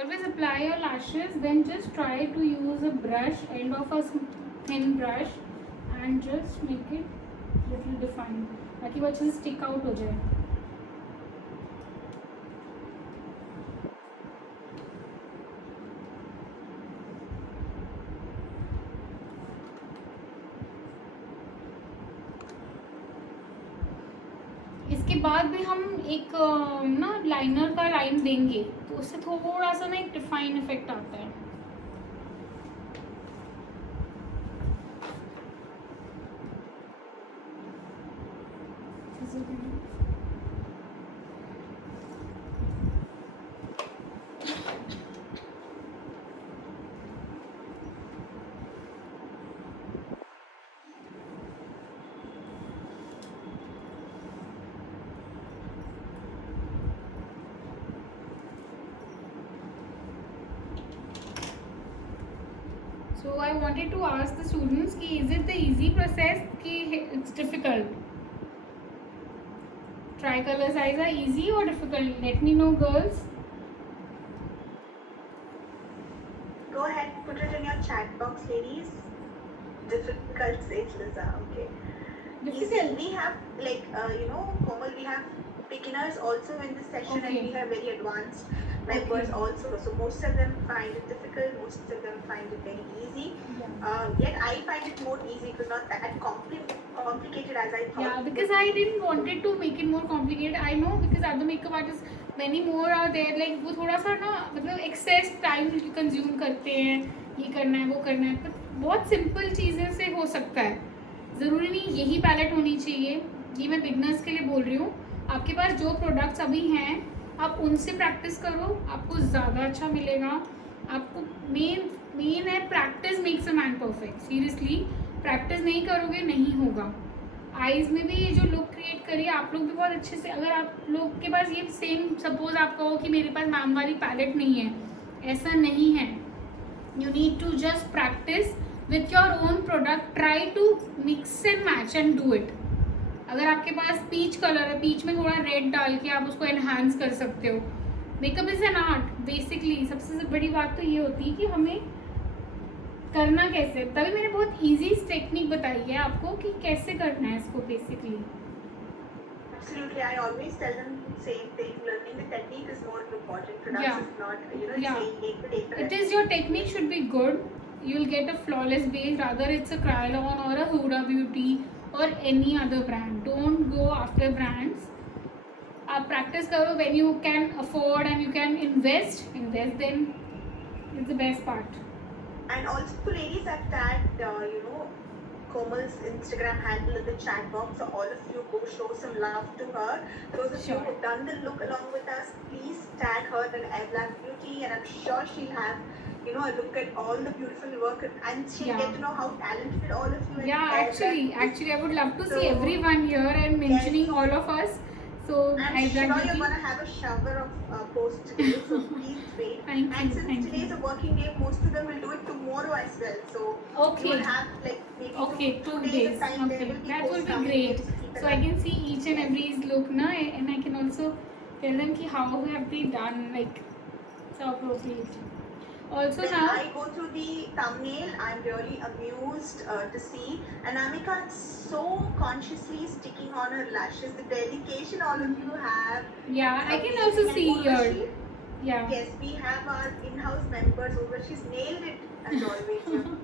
Always apply your lashes, then just try to use a brush, end of a thin brush, and just make it little defined ताकि वो अच्छे से stick out हो जाए. इसके बाद भी हम एक ना लाइनर का लाइन देंगे तो उससे थोड़ा सा ना एक डिफाइन इफेक्ट आता है. So I wanted to ask the students कि is it the easy process कि it's difficult? Tricolor eyes are easy or difficult? Let me know, girls. Go ahead, put it in your chat box, ladies. Difficult, says Liza. Okay. Easy. Difficult. We have Komal, we have beginners also in this session, Okay. and we have very advanced members Okay. also. So most of them find it difficult, most of them find it very easy. Yet I find it more easy because not that complicated as I thought. Yeah, because I didn't wanted to make it more complicated. I know because other makeup artists many more are there. Like वो थोड़ा सा ना मतलब excess time consume करते हैं, ये करना है वो करना है, पर बहुत सिंपल चीज़ें से हो सकता है. ज़रूरी नहीं यही पैलेट होनी चाहिए. ये मैं बिगनर्स के लिए बोल रही हूँ. आपके पास जो प्रोडक्ट्स अभी हैं आप उनसे प्रैक्टिस करो, आपको ज़्यादा अच्छा मिलेगा. आपको मेन है practice makes a man perfect. Seriously practice नहीं करोगे नहीं होगा. आईज में भी ये जो लुक क्रिएट करिए आप लोग भी बहुत अच्छे से. अगर आप लोग के पास ये सेम सपोज आप कहो कि मेरे पास मैम वाली पैलेट नहीं है, ऐसा नहीं है. You need to just practice with your own product. Try to mix and match and do it. अगर आपके पास पीच कलर है, पीच में थोड़ा रेड डाल के आप उसको एनहांस कर सकते हो. Makeup is an art basically. सबसे बड़ी बात तो ये होती है कि हमें करना कैसे. तभी मैंने बहुत इजी टेक्निक बताई है आपको कि कैसे करना है इसको basically. Absolutely, I always tell them same thing. Learning the technique is more important. Production Yeah. is not, Yeah. saying It is your technique should be good. You'll get a flawless base. Rather it's a Kryolan or a Huda Beauty or any other brand. Don't go after brands. आप practice करो. when you can afford and you can invest then it's the best part. And also, ladies, I've tagged, Komal's Instagram handle in the chat box. So all of you go show some love to her. Those of you Sure. who've done the look along with us, please tag her in Black Beauty, and I'm sure she'll have, a look at all the beautiful work, and she'll Yeah. get to know how talented all of you. Yeah, are. actually I would love to see So- everyone here and mentioning all of us. So I'm I sure brushed you're the gonna teeth. have a shower of post today, so please wait. Thank And you, since thank today is you. a working day, most of them will do it tomorrow as well. So you will Okay. have like maybe Okay, two 2 days of days. time. There Okay, will be that will posts be coming in, great. so keep So an I eye. can see each and Yes. every look na, and I can also tell them ki how have they done like so appropriately. Also When now, I go through the thumbnail, I'm really amused to see Anamika so consciously sticking on her lashes. The dedication all of you have yeah, is I can also amazing. And see here. Urvashi, Yeah. yes, we have our in-house members. Urvashi's nailed it as always. You have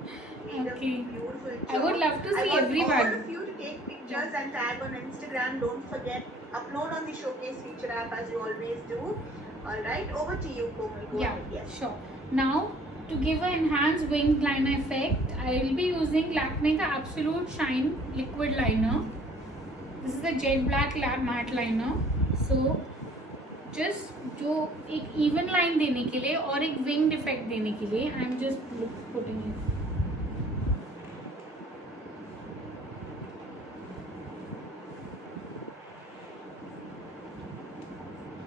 made a Okay. beautiful I would job. love to I see want all everyone. of you to take Yeah. pictures and tag on Instagram. Don't forget, upload on the Showcase Feature app as you always do. All right, over to you, Komal. Go Yeah, ahead. Yes. sure. Now, to give an enhanced winged liner effect, I will be using Lakme का Absolute Shine liquid liner. This is a jet black lab matte liner. So, just जो एक even line देने के लिए और एक winged effect देने के लिए, I am just putting it.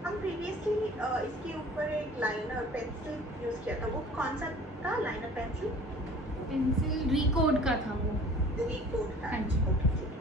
हम प्रीवियसली इसके ऊपर एक लाइनर पेंसिल यूज किया था, वो कौन सा था लाइनर पेंसिल? पेंसिल रिकोड का था वो. रिकोड था. हाँ जी. ओके ठीक है.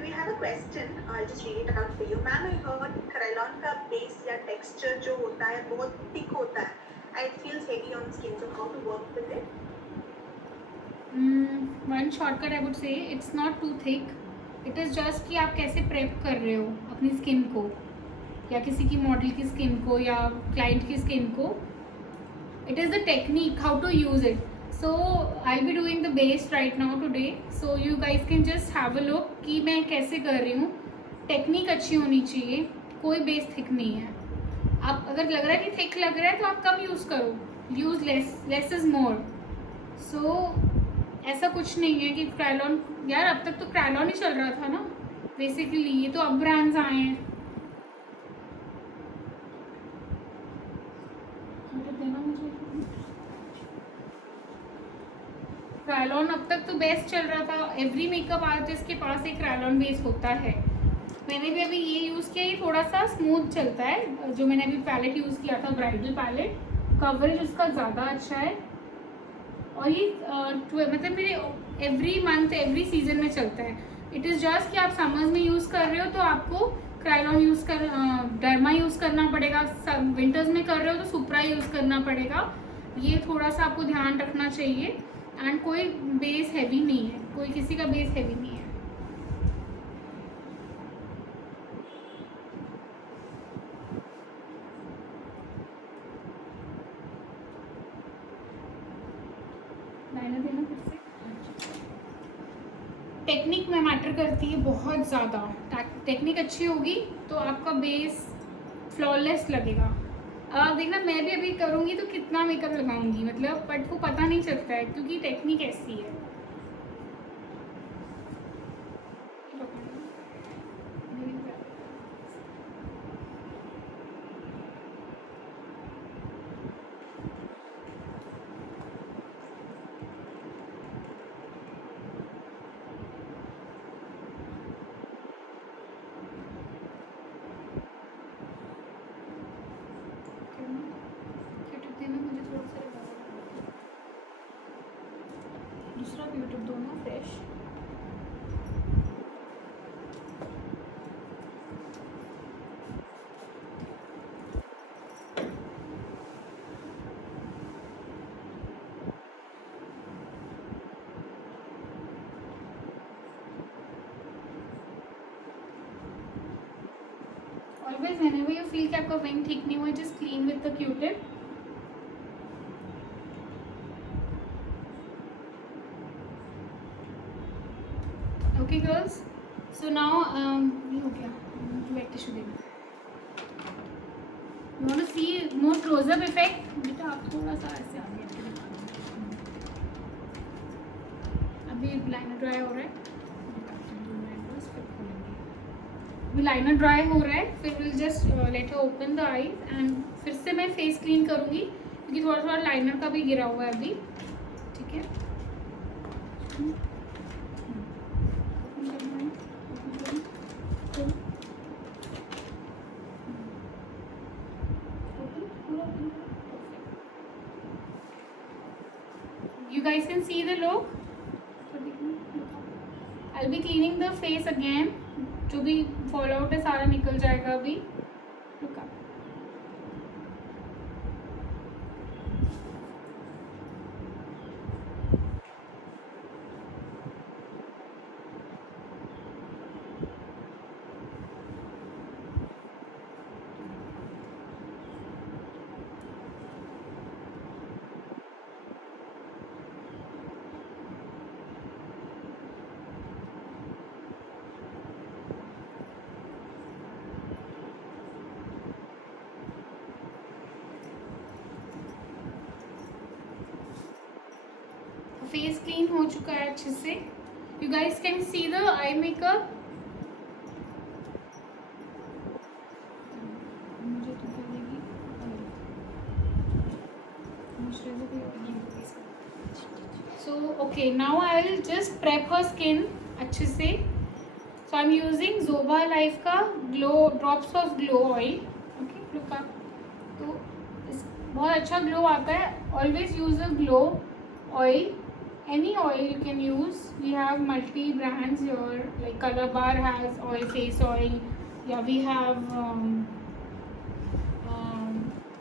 We have a question. I'll just read it out for you. Ma'am, I heard Krylon का base या texture जो होता है बहुत thick होता है. And it feels heavy on skin. So how to work with it? One shortcut I would say, it's not too thick. It is just कि आप कैसे प्रेप कर रहे हो अपनी स्किन को या किसी की मॉडल की स्किन को या क्लाइंट की स्किन को. It is the technique how to use it. So I'll be doing the base right now today. So you guys can just have a look कि मैं कैसे कर रही हूँ. टेक्निक अच्छी होनी चाहिए, कोई बेस थिक नहीं है. आप अगर लग रहा है कि थिक लग रहा है तो आप कम यूज़ करो. Use less is more. So ऐसा कुछ नहीं है कि क्रायलॉन, यार अब तक तो क्रायलॉन ही चल रहा था ना बेसिकली. ये तो अब ब्रांड्स आए हैं. क्रायलॉन अब तक तो बेस्ट चल रहा था. एवरी मेकअप आर्टिस्ट के पास एक क्रायलॉन बेस होता है. मैंने भी अभी ये यूज़ किया, ये थोड़ा सा स्मूथ चलता है. जो मैंने अभी पैलेट यूज़ किया था ब्राइडल पैलेट, कवरेज उसका ज़्यादा अच्छा है. और ये मतलब मेरे एवरी मंथ एवरी सीजन में चलता है. इट इज़ जस्ट कि आप समर्स में यूज़ कर रहे हो तो आपको क्रायलॉन यूज़ कर डर्मा यूज़ करना पड़ेगा. विंटर्स में कर रहे हो तो सुप्रा यूज़ करना पड़ेगा. ये थोड़ा सा आपको ध्यान रखना चाहिए. एंड कोई बेस हैवी नहीं है, कोई किसी का बेस हैवी नहीं है. लाइनर देना फिर से. टेक्निक में मैटर करती है बहुत ज़्यादा. टेक्निक अच्छी होगी तो आपका बेस फ्लॉलेस लगेगा. अब आप देखना, मैं भी अभी करूँगी तो कितना मेकअप लगाऊंगी मतलब, बट वो पता नहीं चलता है क्योंकि टेक्निक ऐसी है. दूसरा ब्यूटी दो ना fresh. Always whenever you feel कि आपका विंग ठीक नहीं हुआ, just clean with the Q-tip. Okay girls, so now ये हो गया. वेट टिश्यू देना. You want to see more close-up effect? बेटा आप थोड़ा सा ऐसे आगे आके दिखाना. अभी लाइनर ड्राई हो रहा है. 2 मिनट बस फिर खोलेंगे. अभी लाइनर ड्राई हो रहा है, फिर will just let her open the eyes and फिर से मैं फेस क्लीन करूँगी क्योंकि थोड़ा थोड़ा लाइनर का भी गिरा हुआ है अभी. ठीक है. You guys can see the look. I'll be cleaning the face again. जो भी फॉल आउट है सारा निकल जाएगा अभी. Look up. फेस क्लीन हो चुका है अच्छे से. You guys can see the eye makeup. So okay, now I will just prep her skin अच्छे से. So I am using Joba life का glow drops of glow oil. Okay, look up. तो बहुत अच्छा ग्लो आता है. Always use a glow oil. Any oil you can use. We have multi brands here, like Color Bar has oil, face oil. Yeah, we have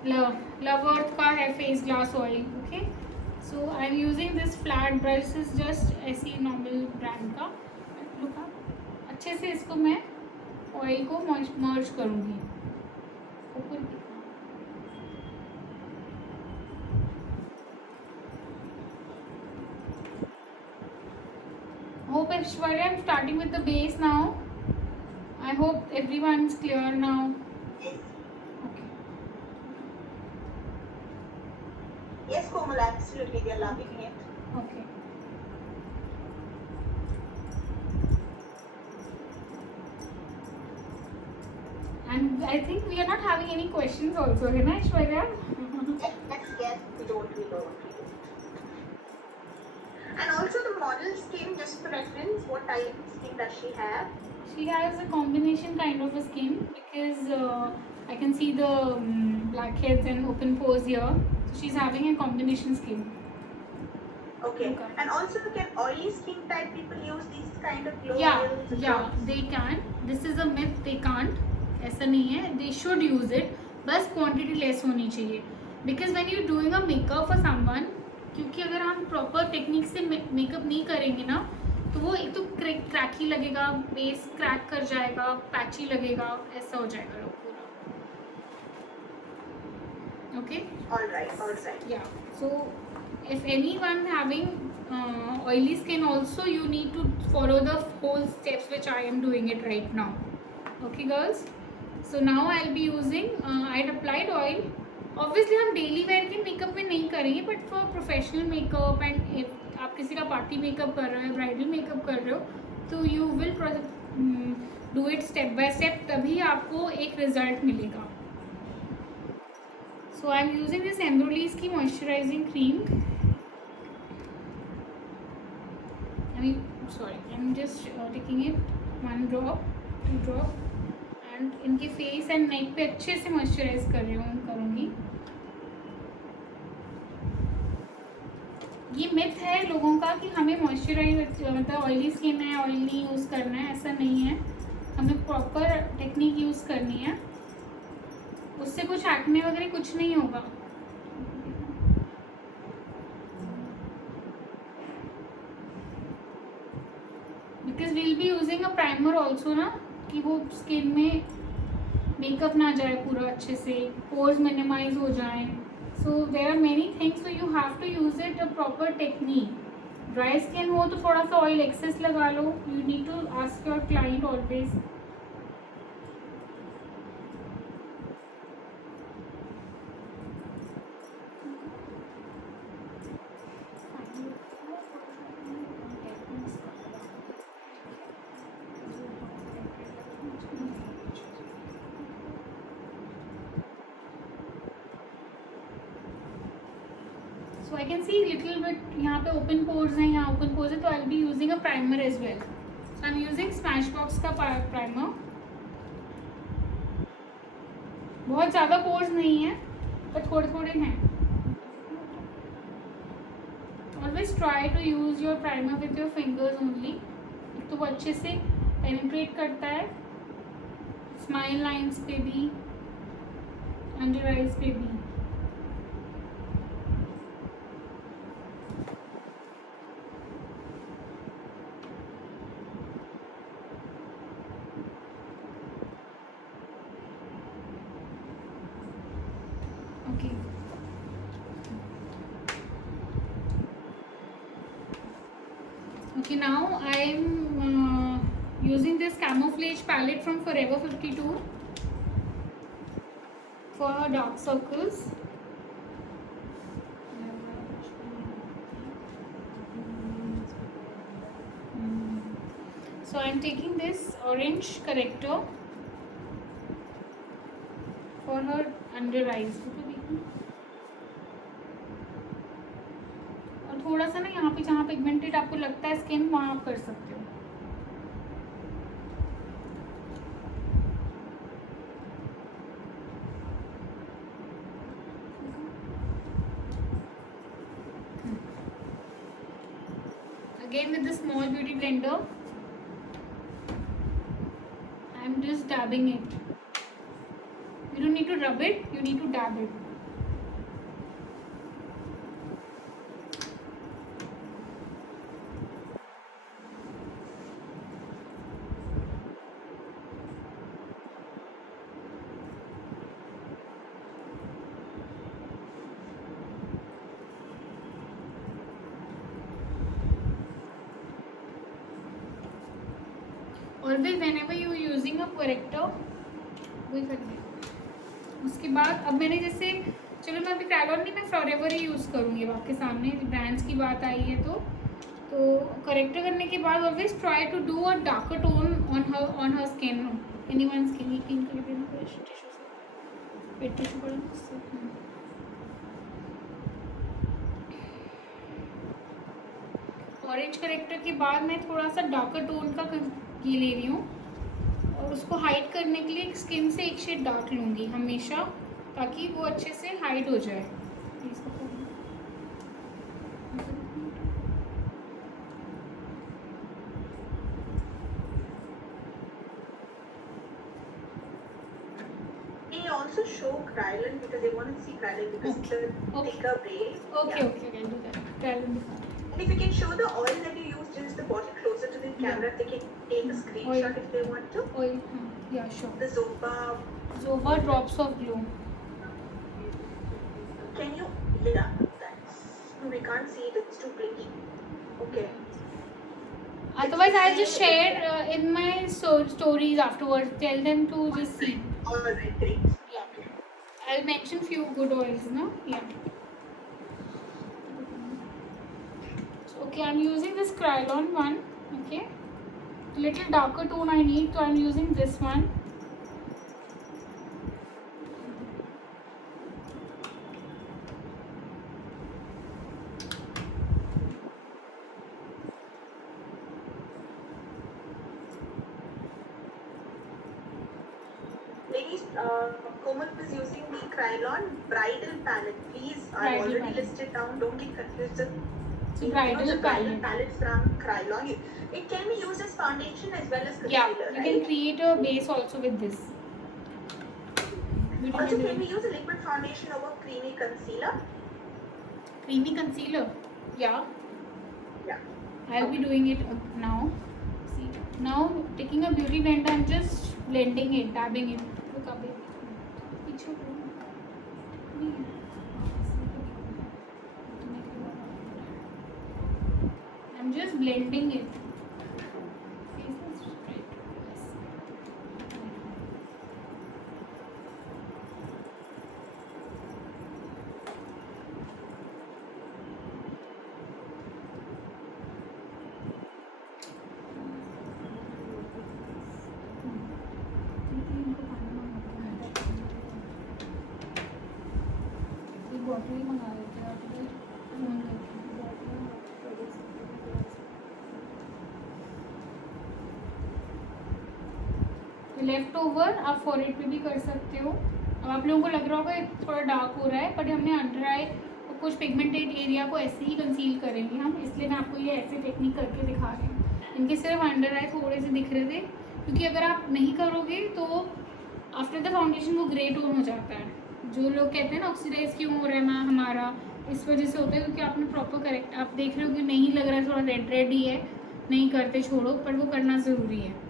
Love Earth का है face glass oil. Okay, so I'm using this flat brush. This is just ऐसी normal brand का. Look up. अच्छे से इसको मैं oil को merge करूँगी. ऊपर hope Aishwarya, I'm starting with the base now. I hope everyone's clear now. Yes. Okay. Yes, Komal, absolutely. We are loving it. Okay. And I think we are not having any questions also, है ना Aishwarya? Yes, we don't. And also the model skin, just for reference, what type of skin does she have? She has a combination kind of a skin because I can see the blackheads and open pores here. So she's having a combination skin. Okay. Okay. And also, can oily skin type people use these kind of glow Yeah, oils? yeah, they can. This is a myth. They can't. ऐसा नहीं है. They should use it. बस quantity less होनी चाहिए. Because when you're doing a makeup for someone, क्योंकि अगर हम proper technique से मेकअप नहीं करेंगे ना तो वो एक तो क्रैकी लगेगा, बेस क्रैक कर जाएगा, पैची लगेगा, ऐसा हो जाएगा लोग पूरा. Okay. All right. Yeah. So if anyone having oily skin also, you need to follow the whole steps which I am doing it right now. Okay girls. So now I'll be using I had applied oil. Obviously हम daily wear के makeup में नहीं करेंगे, but for professional makeup and आप किसी का party makeup कर रहे हो, ब्राइडल मेकअप कर रहे हो, तो you will do it step by step, तभी आपको एक रिजल्ट मिलेगा. सो आई एम यूजिंग दिस एम्ब्रोलीज की moisturising cream. I am just taking it 1 drop 2 drop and इनके फेस एंड नेक पे अच्छे से मॉइस्चराइज करूँगी. ये मिथ है लोगों का कि हमें मॉइस्चराइज मतलब ऑयली स्किन है, ऑयल नहीं यूज़ करना है. ऐसा नहीं है. हमें प्रॉपर टेक्निक यूज़ करनी है. उससे कुछ एक्ने वगैरह कुछ नहीं होगा. Because we'll be using a primer also ना, कि वो स्किन में मेकअप ना जाए पूरा अच्छे से, पोर्स मिनिमाइज हो जाएं. So there are many things, so you have to use it a proper technique. Dry skin हो तो थोड़ा सा ऑयल एक्सेस लगा लो. You need to ask your client always. So I can see little bit यहाँ पे open pores हैं, यहाँ open pores है, तो I'll be using a primer as well. So I'm using Smashbox का primer. बहुत ज़्यादा pores नहीं है, पर थोड़े हैं. Always try to use your primer with your fingers only. तो वो अच्छे से penetrate करता है smile lines पे भी, under eyes पे भी. Okay. Okay, now I am using this camouflage palette from Forever 52 for dark circles. So I am taking this orange corrector for her under eyes. और थोड़ा सा ना यहाँ पे जहाँ पिगमेंटेड आपको लगता है स्किन, वहाँ आप कर सकते हो. Again with the small beauty blender, I am just dabbing it. You don't need to rub it, you need to dab it. Always whenever you are using a corrector, वही करना है. उसके बाद अब मैंने जैसे, चलो मैं अभी Kryolan नहीं, मैं Forever ही यूज़ करूँगी. अब आपके सामने ब्रांड्स की बात आई है तो करेक्टर करने के बाद always try to do a darker tone on her skin, anyone's skin. ये क्लीन कर देना टिश्यू से, पेट टिश्यू पड़ा ना उससे. ऑरेंज करेक्टर के बाद मैं थोड़ा सा डार्कर टोन का ये ले रही हूँ और उसको हाइड करने के लिए स्किन से एक शेड डार्क लूँगी हमेशा, ताकि वो अच्छे से हाइड हो जाए. Can you also show Kryolan because they want to see Kryolan because it's a thicker base. Okay, I'll do that. Kryolan. And if you can show the oil that you use, just the bottle closer to the camera, they can take a screenshot if they want to. Oil, yeah, sure. The Zoba drops of glow. Can you? Yeah, that's. No, we can't see it. It's too blinky. Okay. Otherwise, I'll just share in my stories afterwards. Tell them to just see. Alright, great. Yeah. I'll mention few good oils, no? Yeah. So, okay, I'm using this Kryolan one. Okay. Little darker tone I need, so I'm using this one. Ladies, Komal is using the Kryolan Bridal Palette. Please, I've already listed down. Don't get confused. So bridal palette from Kryolan. It can be used as foundation as well as concealer. Yeah, you can create a base also with this. Also, can we use a liquid foundation over creamy concealer? Creamy concealer? Yeah. Yeah. I'll be doing it now. See, now taking a beauty blender, I'm just blending it, dabbing it. Look up it. I'm just blending it. Bottle ही मंगा लेते हैं. Left over आप forehead पे भी कर सकते हो। अब आप लोगों को लग रहा होगा थोड़ा डार्क हो रहा है, बट हमने अंडर आई और कुछ पिगमेंटेड एरिया को ऐसे ही कंसील करेंगे हम, इसलिए मैं आपको ये ऐसे टेक्निक करके दिखा रही हूँ। इनके सिर्फ अंडर आई थोड़े से दिख रहे थे, क्योंकि अगर आप नहीं करोगे तो आफ्टर द फाउंडेशन वो ग्रे टोन हो जाता है। जो लोग कहते हैं ना ऑक्सीडाइज क्यों हो रहा है मैम हमारा, इस वजह से होता है क्योंकि आपने प्रॉपर करेक्ट, आप देख रहे हो कि नहीं लग रहा है, थोड़ा रेड रेड ही है, नहीं करते छोड़ो, पर वो करना ज़रूरी है।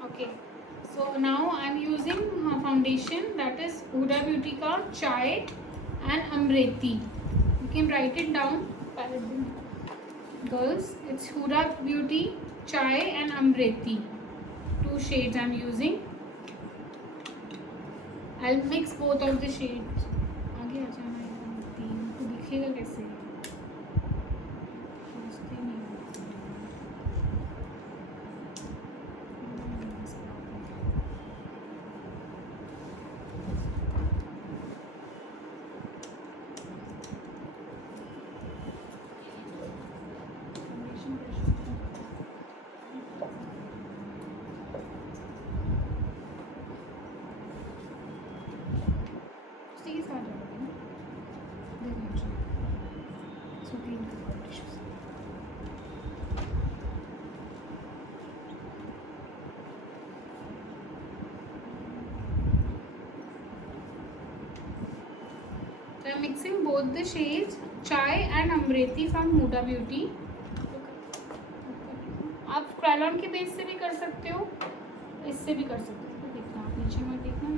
Okay, so now I'm using foundation that is Huda Beauty का Chai and Amreti. You can write it down, girls. It's Huda Beauty Chai and Amreti. 2 shades I'm using. I'll mix both of the shades. आगे आ जाना है, तीन तो दिखेगा कैसे? So I'm mixing both the shades Chai and Amreti from Huda Beauty. आप Kryolan के base से भी कर सकते हो, इससे भी कर सकते हो। देखना आप नीचे में देखना,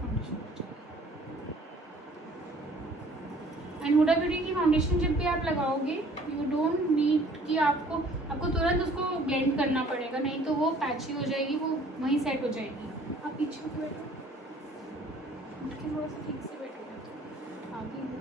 फाउंडेशन एंड हुडा ब्यूटी की फाउंडेशन जब भी आप लगाओगे यू डोंट नीड कि आपको तुरंत उसको ब्लेंड करना पड़ेगा, नहीं तो वो पैची हो जाएगी, वो वहीं सेट हो जाएगी। आप पीछे को बैठो, उठ के थोड़ा सा ठीक से बैठोगे तो आगे बस।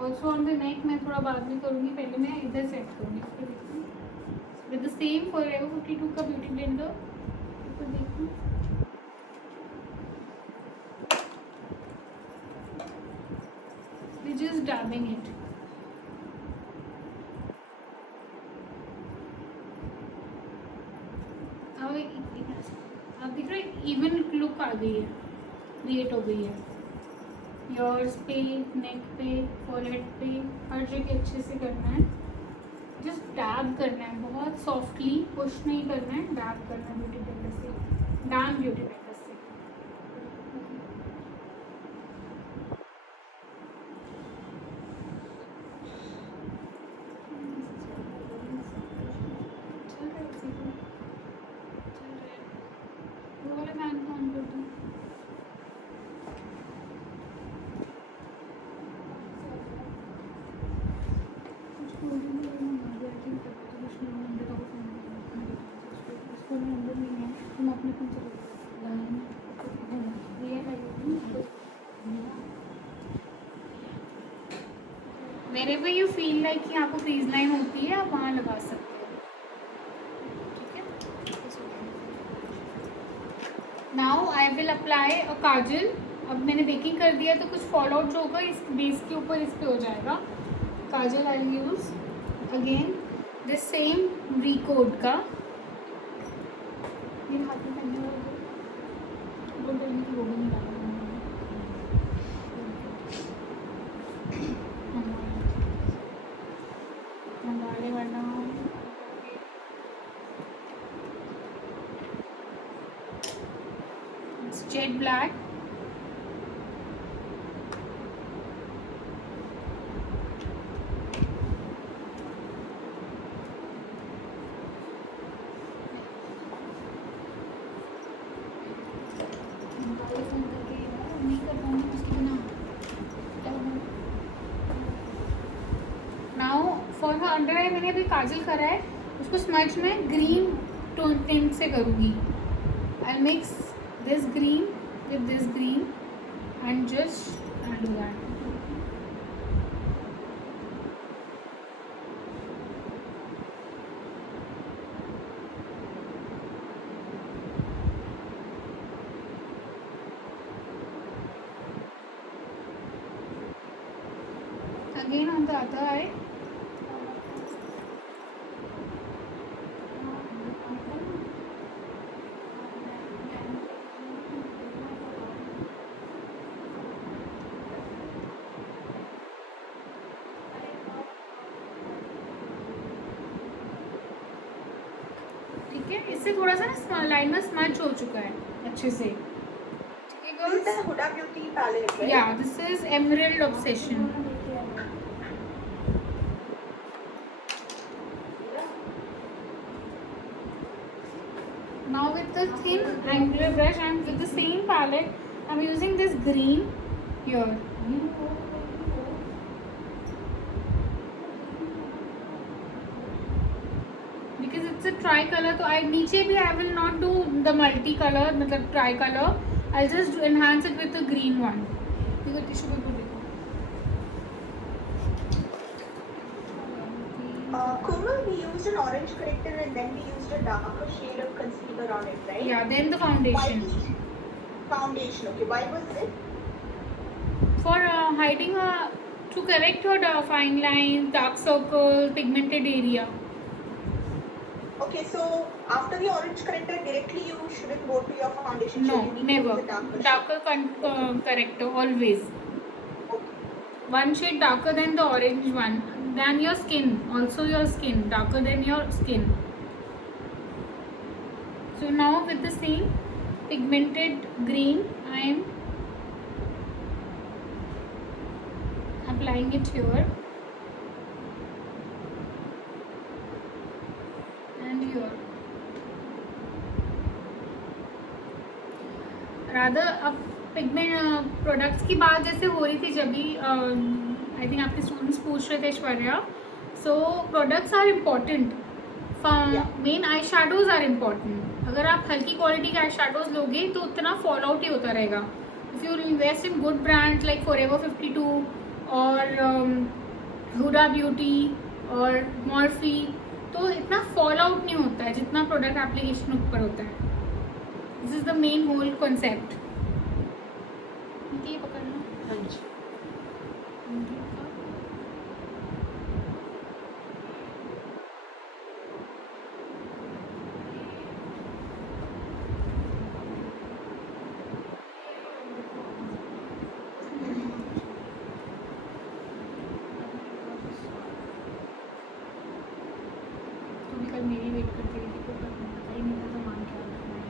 ऑल्सो ऑन द नेक मैं थोड़ा बाद में करूँगी, पहले मैं इधर सेट करूँगी। फिर देखूँ विद द सेम फॉरएवर 52 का ब्यूटी ब्लेंडर, तो देखूँ जस्ट डैबिंग इट। आप देख रहे हो इवन लुक आ गई है, क्रिएट हो गई है। ईयर्स पे, नेक पे, फॉरहेड पे, हर जगह अच्छे से करना है। जस्ट डैब करना है, बहुत सॉफ्टली, पुश नहीं करना है, डैब करना है ब्यूटी ब्लेंडर से, डैम ब्यूटी ब्लेंडर से। वो वाला फैन को ऑन कर दो। Wherever you feel like कि आपको फ्रीज लाइन होती है, आप वहाँ लगा सकते हो, ठीक है। Now I will apply a kajal. अब मैंने बेकिंग कर दिया तो कुछ फॉल आउट जो होगा इस बेस के ऊपर इस पे हो जाएगा। Kajal I use again this same recode का, मेरे हाथ में पहनने वो डरने की वो भी नहीं लगा। मंगाले वरना jet black. Now for the under eye मैंने अभी काजल करा है, उसको स्मच में ग्रीन टोन टिंट से करूँगी. I mix this green with this green and just I do that. Again on the other eye. ठीक है, इससे थोड़ा सा ना लाइन में स्मच हो चुका है अच्छे से. ठीक है This is the girls. Huda Beauty palette, right? Yeah, this is Emerald Obsession. Now with the thin angular brush and with the same palette, I'm using this green here. Because it's a tri-color, so I नीचे भी I will not do the multi-color, मतलब tri-color. I'll just enhance it with the green one. देखो tissue paper देखो. Komal, we used an orange corrector and then we used a darker shade of concealer on it, right? Yeah, then the foundation. Foundation, okay. Why was it? For hiding to correct your fine lines, dark circles, pigmented area. Okay, so after the orange corrector, directly you shouldn't go to your foundation No, shade. You need to never. use a darker shade. Darker corrector always. Okay. One shade darker than the orange one, than your skin. Also your skin, darker than your skin. So now with the same pigmented green, I am applying it here and here. Rather अब pigment products की बात जैसे हो रही थी जब भी I think आपके स्टूडेंट्स पूछ रहे थे Aishwarya. So products are important. Main eye shadows are important. अगर आप हल्की क्वालिटी के आई शेडोज लोगे तो उतना फॉल आउट ही होता रहेगा. If you invest in good brands like forever 52 और हुडा ब्यूटी और मॉर्फी, तो इतना फॉल आउट नहीं होता है जितना प्रोडक्ट एप्लीकेशन ऊपर होता है. This is the main whole concept. ये पकड़ना. हाँ जी. तो भी कल मेरी वेट करती रही थी, तो पता ही नहीं था तो मान क्या रखना है.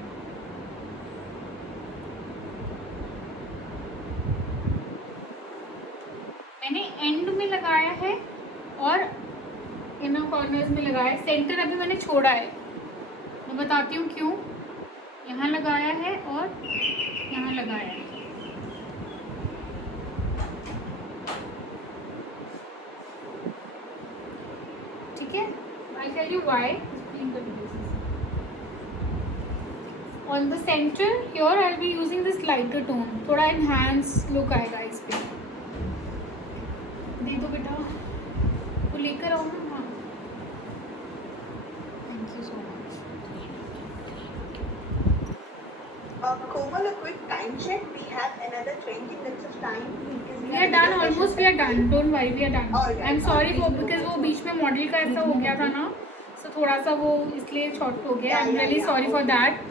मैंने एंड में लगाया है और इनर कॉर्नर्स में लगाया है. सेंटर अभी मैंने छोड़ा है. मैं बताती हूँ क्यों. यहाँ लगाया है और यहाँ लगाया है. ठीक है. I'll tell you why. On the center here I'll be using this lighter tone. थोड़ा enhance look आएगा इस पे. दे दो बेटा, वो लेकर आओ ना. हाँ, thank you so much. Komal, a quick time check. We have another 20 minutes of time. because We are done, almost we are done. Don't worry, we are done. Alright, I'm sorry alright. for because वो बीच में model का ऐसा हो गया था ना, so थोड़ा सा वो इसलिए शॉर्ट हो गया. I'm really sorry for that.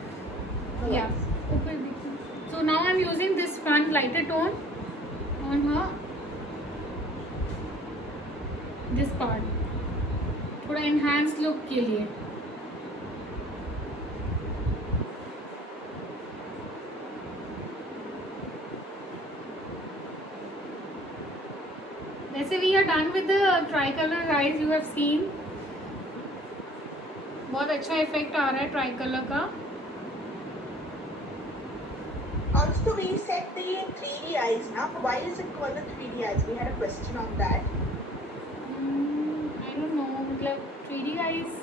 Yeah. ऊपर देखो. So now I'm using this one lighter tone on her this part. थोड़ा enhanced look के लिए. Done with the try colour eyes. You have seen बहुत अच्छा इफेक्ट आ रहा है ट्राई कलर का. Also, we set the 3D eyes now. Why is it called the 3D eyes? We had a question on that. I don't know. मतलब 3D eyes.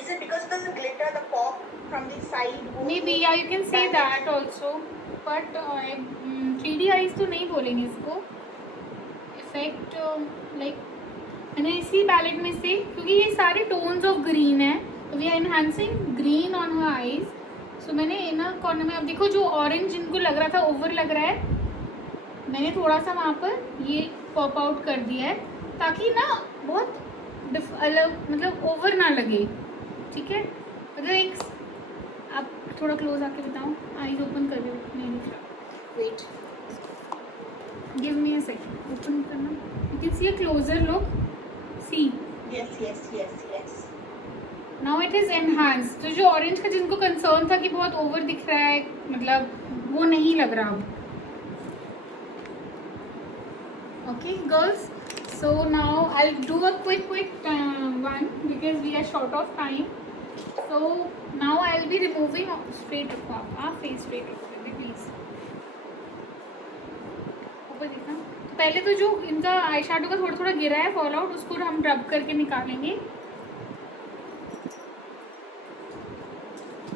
Is it because of the glitter, the pop from the side? Maybe yeah, you can say that also. But 3D eyes तो नहीं बोलेंगे इसको. Effect like मैंने इसी palette में से, क्योंकि ये सारे टोन्स ऑफ ग्रीन है, तो we are enhancing green on her eyes. So मैंने इनर कॉर्नर में, अब देखो जो ऑरेंज जिनको लग रहा था ओवर लग रहा है, मैंने थोड़ा सा वहाँ पर ये पॉप आउट कर दिया है ताकि ना बहुत अलग मतलब ओवर ना लगे. ठीक है, मतलब एक आप थोड़ा क्लोज आके बताओ. आईज ओपन कर दो. नहीं दिख रहा. Wait, give me a second. Open करना. You can see a closer look. See. Yes. Now it is enhance. तो जो ऑरेंज का जिनको कंसर्न था कि बहुत ओवर दिख रहा है, मतलब वो नहीं लग रहा अब. Okay girls, so now I will do a quick one because we are short of time. So now I will be removing. Straight रखो आप फेस स्ट्रेट रखो प्लीज. ऊपर देखना. तो पहले तो जो इनका आई शैडो का थोड़ा थोड़ा गिरा है फॉल आउट, उसको हम रब करके निकालेंगे.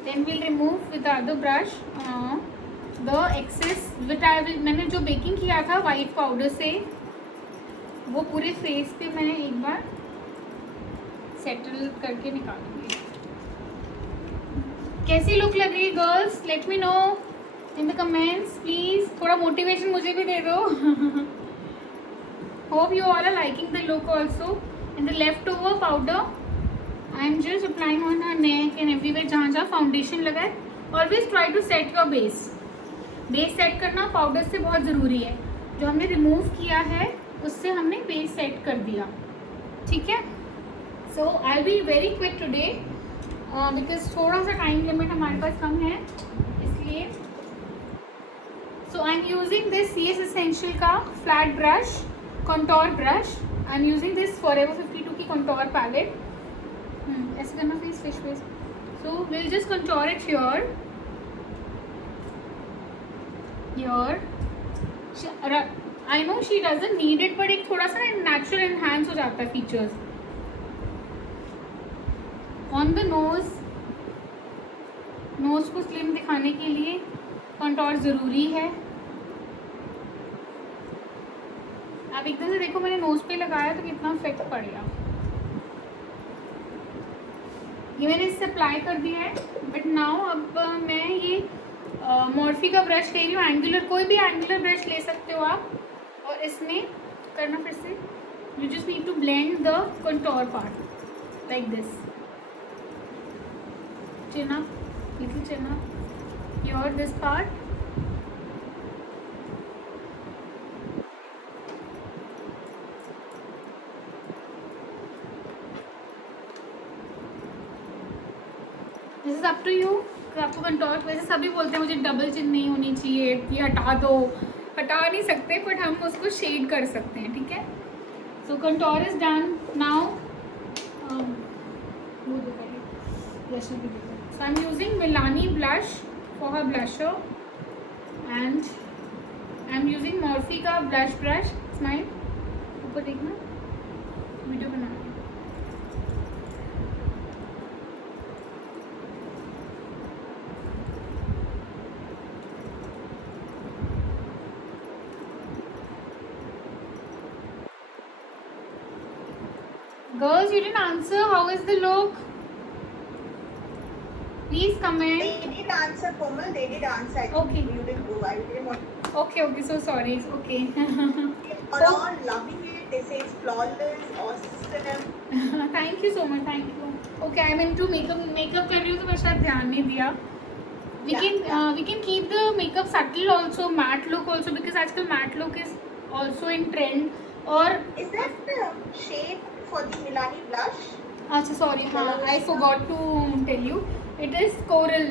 Then we'll remove with the other brush the excess which I will. मैंने जो बेकिंग किया था वाइट पाउडर से, वो पूरे फेस पे मैंने एक बार सेटल करके निकालूंगी. कैसी लुक लग रही है girls? Let me know in the comments please. थोड़ा मोटिवेशन मुझे भी दे दो. Hope you all are liking the look also. In the left over powder I am just applying on her neck and everywhere जहाँ जहाँ foundation लगा है. Always try to set your base. Base set करना powder से बहुत ज़रूरी है. जो हमने रिमूव किया है उससे हमने बेस सेट कर दिया. ठीक है. So I will be very quick today because थोड़ा सा टाइम लिमिट हमारे पास कम है, इसलिए. So I am using this CS Essential का flat brush, contour brush. I am using this Forever 52 की कंटोर पैलेट. ऐसे करना face fish face. So will just contour it here. I know she doesn't need it, but एक थोड़ा सा natural enhance हो जाता है फीचर्स. ऑन द नोज को स्लिम दिखाने के लिए कंटोर ज़रूरी है. आप एकदम से देखो मैंने नोज पे लगाया तो कितना इफेक्ट पड़ गया. ये मैंने इससे अप्लाई कर दिया है. बट नाउ अब मैं ये मॉर्फी का ब्रश ले रही हूँ. एंगुलर, कोई भी एंगुलर ब्रश ले सकते हो आप. और इसमें करना फिर से, you just need to blend the contour part like this. chin up, little chin up. Here this part. This is up to you. तो आपको कंटोर, वैसे सभी बोलते हैं मुझे डबल चिन नहीं होनी चाहिए, ये हटा दो. हटा नहीं सकते बट हम उसको शेड कर सकते हैं. ठीक है. So contour is done. Now blusher भी देखो. So I'm using Milani blush for her blusher and I'm using Morphe का blush brush. Smile. ऊपर देखना, वीडियो बना रही हूँ. Girls, you didn't answer. How is the look? Please comment. They did answer, Komal. They did answer. Okay. You didn't go. I didn't want. Okay. So sorry. It's okay. Are all loving it. They say it's flawless, awesome. Thank you so much. Thank you. Okay, I'm into makeup. Makeup कर रही हूँ तो मैं शायद ध्यान नहीं दिया. We can keep the makeup subtle also, matte look also, because आजकल matte look is also in trend. और Is that the shade for the Milani blush? अच्छा sorry, हाँ, I forgot to tell you. It is Coral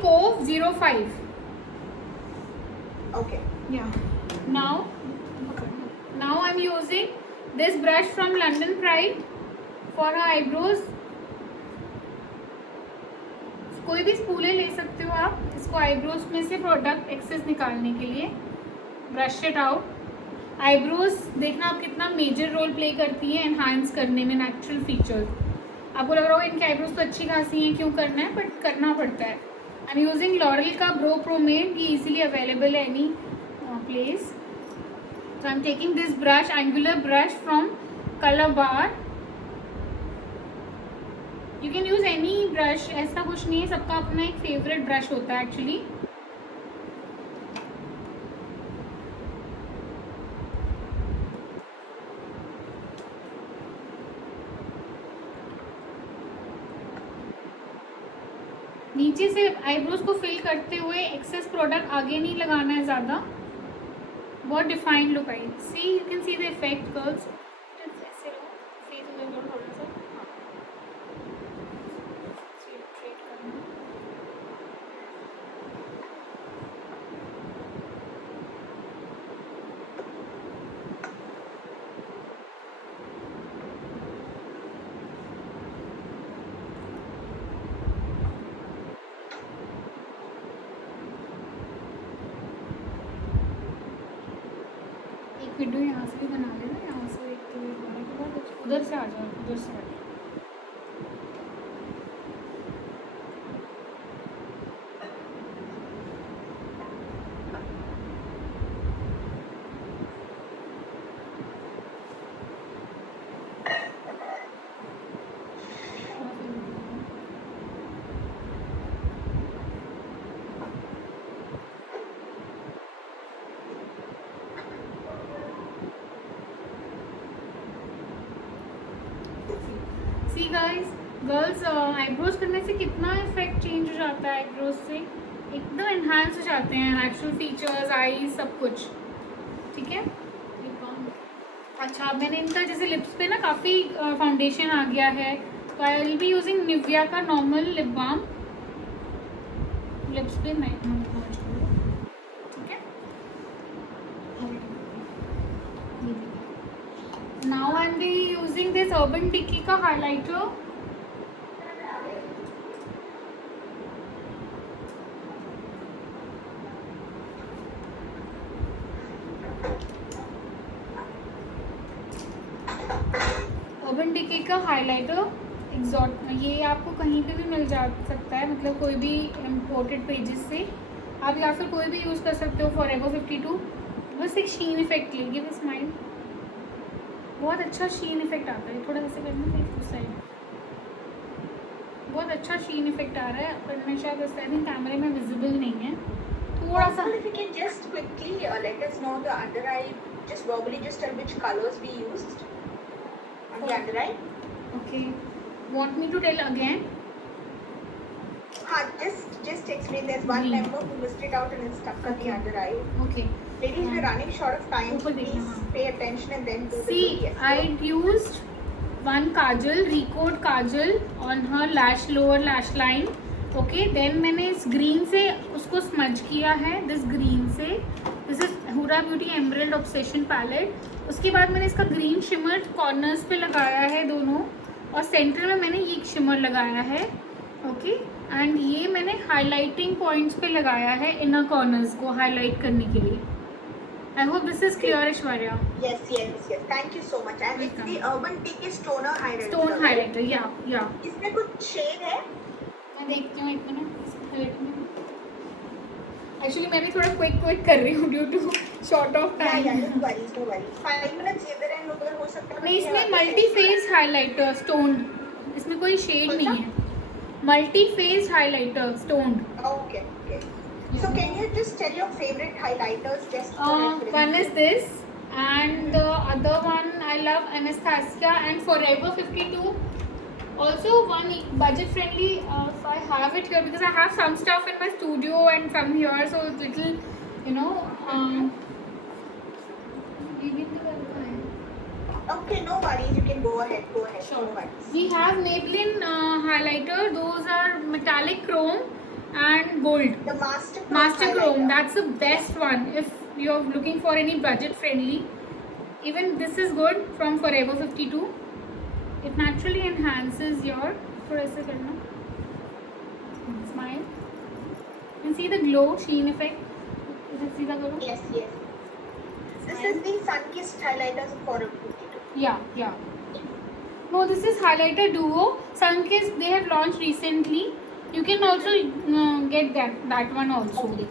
Cove 05. Okay. Yeah. Now Now I'm using this brush from London Pride for her eyebrows. कोई भी स्पूले ले सकते हो आप इसको eyebrows में से प्रोडक्ट एक्सेस निकालने के लिए. Brush it out. आईब्रोज देखना आप कितना मेजर रोल प्ले करती है एनहांस करने में नेचुरल फीचर्स. आपको लग रहा होगा इनकी आईब्रोज तो अच्छी खासी हैं, क्यों करना है, बट करना पड़ता है. आई एम यूजिंग लॉरियल का ब्रो प्रोमेड. ये इजीली अवेलेबल है any place. So I am taking this brush, angular brush from colour bar. You can use any brush, ऐसा कुछ नहीं है, सबका अपना एक फेवरेट ब्रश होता है एक्चुअली. नीचे से आईब्रोज को फिल करते हुए एक्सेस प्रोडक्ट आगे नहीं लगाना है ज़्यादा. बहुत defined look I. See you can see the effect girls. ऐसे लो फेस में लो थोड़ा सा. वीडियो यहाँ से भी बना लेना. यहाँ से एक तो होने के बाद उधर से आ जाओ, उधर से आ जाओ. सी गाइस, गर्ल्स आईब्रोज करने से कितना इफेक्ट चेंज हो जाता है. आईब्रोज से एकदम एनहांस हो जाते हैं नेचुरल फीचर्स, आईज, सब कुछ. ठीक है. अच्छा, अब मैंने इनका जैसे लिप्स पे ना काफ़ी फाउंडेशन आ गया है, तो I will be using Nivea का नॉर्मल लिप बाम लिप्स पे. मैं ठीक है. Now I am be using this Urban Decay का हाइलाइटर. अर्बन डिकी का हाइलाइटर ये आपको कहीं पे भी मिल जा सकता है, मतलब कोई भी इम्पोर्टेड पेजेस से आप, या फिर कोई भी यूज़ कर सकते हो. फॉरएवर 52 बस एक शीन इफेक्ट ले. Give a smile. बहुत अच्छा शीन इफेक्ट आता है. थोड़ा ऐसे करना फेस उस साइड. बहुत अच्छा शीन इफेक्ट आ रहा है, पर मैं शायद उस टाइम कैमरे में विजिबल नहीं है. थोड़ा सा. If you can just quickly let us know the under eye, just verbally just tell which colors we used on the under eye. Okay. Want me to tell again? Just explain. There's one Green. member who missed it out and is stuck on the under eye. Okay. Ladies, we're running short of time. ऊपर Please देखना, हाँ. pay attention and then do the See, yes. I used one kajal, Recode kajal on her lower lash line. Okay, then मैंने इस green से उसको smudge किया है. This green से, this is Huda Beauty emerald obsession palette. उसके बाद मैंने इसका ग्रीन शिमर कॉर्नर्स पे लगाया है दोनों, और सेंटर में मैंने ये शिमर लगाया है. ओके, एंड ये मैंने हाईलाइटिंग पॉइंट्स पे लगाया है इनर कॉर्नर्स को हाईलाइट करने के लिए. I hope this is clear Aishwarya. Yes. Thank you so much. And it's the Urban Decay Stoner highlighter. Stone highlighter. या इसमें कुछ shade है? मैं देखती हूँ 1 मिनट. एक्चुअली मैं भी थोड़ा क्विक कर रही हूँ due to short of time. No worries. 5 minutes इधर एंड उधर हो सकता है. नहीं, इसमें मल्टी फेज हाईलाइटर स्टोन, इसमें कोई शेड नहीं है. Multi phase highlighter stone. Okay. So can you just tell your favorite highlighters just for reference? One is this, and the other one I love Anastasia and Forever 52. Also one budget friendly. So I have it here because I have some stuff in my studio and some here, so it's little, you know. Okay, no worries. You can go ahead. Sure. No worries. We have Maybelline highlighter. Those are metallic chrome and gold. The Master Chrome. highlighter. That's the best one if you're looking for any budget friendly. Even this is good from Forever 52. It naturally enhances your थोड़ा सा करना smile. You can see the glow sheen effect. इधर सीधा करो. Yes, yes. This is the sun-kissed highlighters of Forever 52. Yeah. No, this is highlighter duo. Sunkissed they have launched recently. You can also get that one also. Okay.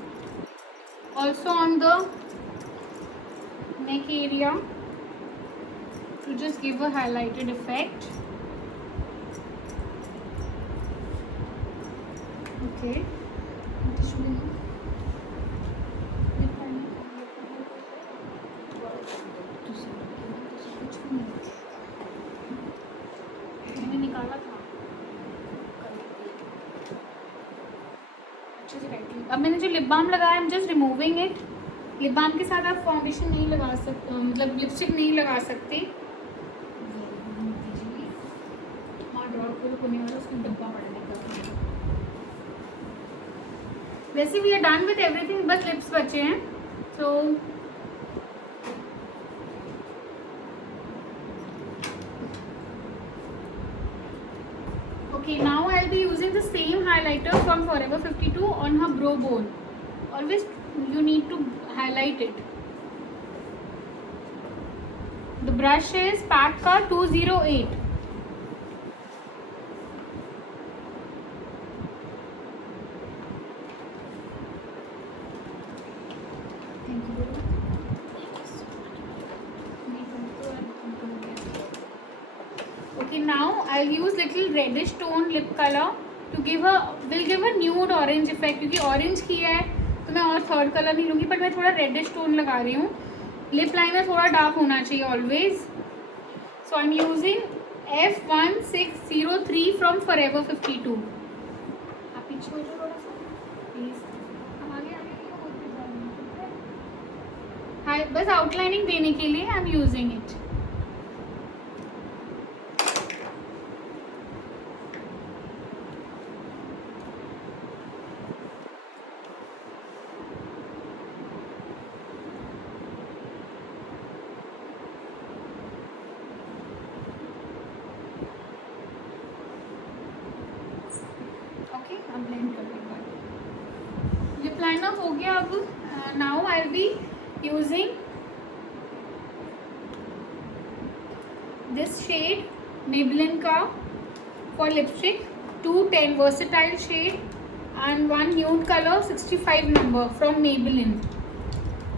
Also on the neck area to just give a highlighted effect. Okay. मैंने निकाला था अच्छे से tightly. अब मैंने जो lip balm लगाया I am just removing it. Lip balm के साथ आप फाउंडेशन नहीं लगा सकते, मतलब लिपस्टिक नहीं लगा सकते. हाँ ड्रॉ होने वाला उसमें डब्बा पड़ने का. वैसे we are done with everything, बस लिप्स बचे हैं. सो okay, now I'll be using the same highlighter from Forever 52 on her brow bone. Always you need to highlight it. The brush is Pakka 208. Okay, now I'll use little reddish tone lip color to give a nude orange effect. क्योंकि orange की है तो मैं और third colour नहीं लूँगी, but मैं थोड़ा रेडिश टोन लगा रही हूँ. लिप लाइनर थोड़ा डार्क होना चाहिए always. So I am using F1603 from Forever 52. आप पीछे हो जाओ थोड़ा सा प्लीज. हम आगे हाय, बस आउटलाइनिंग देने के लिए I am using it. Blend कर देंगे. लिप लाइनर हो गया. अब now I will be using this shade Maybelline का for lipstick 210 versatile shade and one nude color 65 number from Maybelline.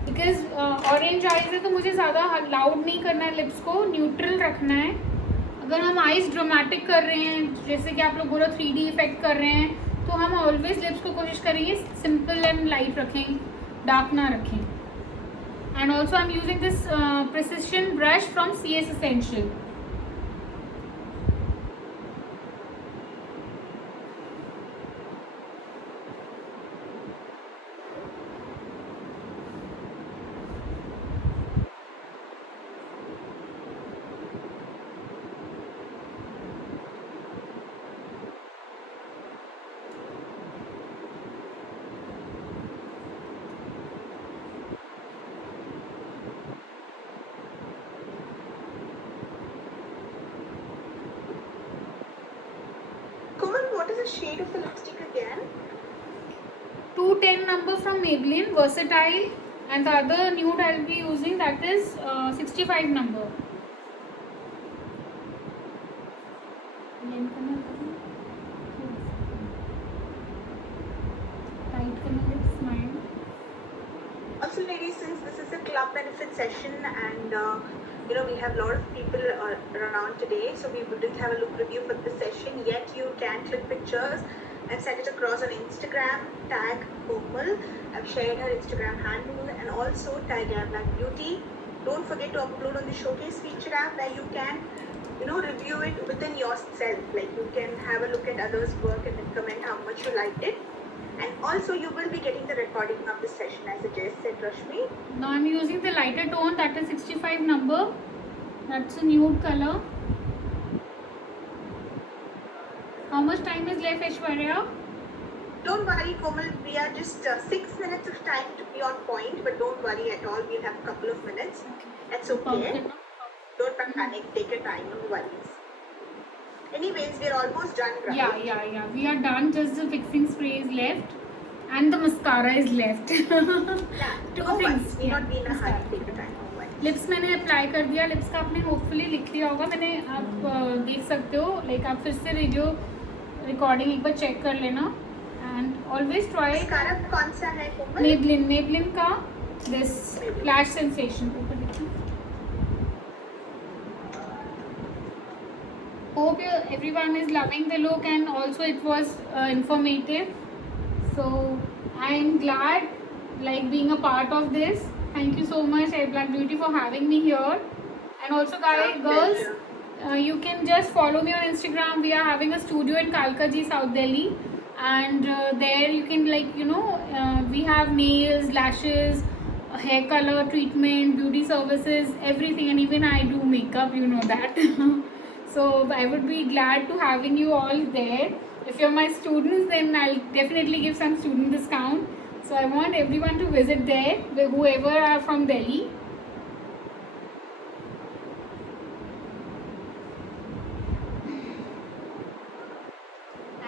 Because orange eyes है तो मुझे ज़्यादा लाउड नहीं करना है, लिप्स को न्यूट्रल रखना है. अगर हम आइज ड्रामेटिक कर रहे हैं, जैसे कि आप लोग बोलो 3D इफेक्ट कर रहे हैं, तो हम ऑलवेज लिप्स को कोशिश करेंगे सिंपल एंड लाइट रखें, डार्क ना रखें. And also I am using this precision brush from CS Essential. What is the shade of the lipstick again? 210 number from Maybelline, versatile, and the other nude I'll be using, that is 65 number. Tight करना lips mine. Also, ladies, since this is a club benefit session and we have a lot of people around today, so we didn't have a look review for this session yet. You can click pictures and send it across on Instagram, tag Komal. I've shared her Instagram handle, and also tag Black Beauty. Don't forget to upload on the showcase feature app where you can review it within yourself. Like, you can have a look at others' work and then comment how much you liked it. And also you will be getting the recording of the session as it is, said Rashmi. Now I'm using the lighter tone, that is 65 number. That's a nude color. How much time is left, Aishwarya? Don't worry, Komal. We are just 6 minutes of time to be on point, but don't worry at all. We'll have a couple of minutes. That's okay. Don't panic. Take your time. No worries. Anyways, we're almost done, right? Yeah. We are done. Just the fixing spray is left, and the mascara is left. Yeah. Two No things. worries. We'll not be in a hurry. Take your time. No worries. Lips मैंने apply कर दिया. Lips का आपने hopefully लिख लिया होगा. मैंने आप देख सकते हो. लाइक आप फिर से वीडियो रिकॉर्डिंग एक बार चेक कर लेना. And always try. Mascara कौन सा है, कोमल? मेबलिन का दिस फ्लैश सेंसेशन. ऊपर देखिए. Hope everyone is loving the look, and also it was informative. So I am glad like being a part of this. Thank you so much, Air Black Beauty, for having me here. And also girls, you can just follow me on Instagram. We are having a studio in Kalkaji, South Delhi, and there you can we have nails, lashes, hair color treatment, beauty services, everything, and even I do makeup, you know that. So I would be glad to having you all there. If you're my students, then I'll definitely give some student discount. So I want everyone to visit there, whoever are from Delhi.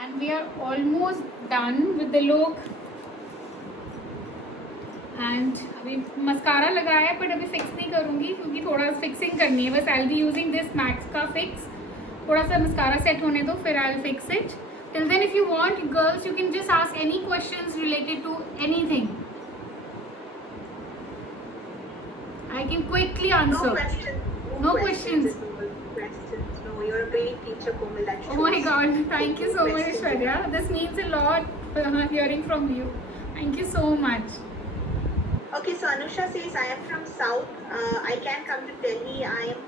And we are almost done with the look. And अभी mascara लगाया है, but अभी fix नहीं करूँगी क्योंकि थोड़ा fixing करनी है. बस I will be using this MAC's का फिक्स. थोड़ा सा मस्कारा सेट होने दो, फिर I will fix it. Till then if you want girls, you can just ask any questions related to anything. I can quickly answer. No No questions. questions. No, you're a great teacher, Komal. That Oh my shows. God, thank you so much, Questions. Shreya. This means a lot hearing from you. Thank you so much. Okay, so Anusha says, I am from South. I can come to Delhi. I am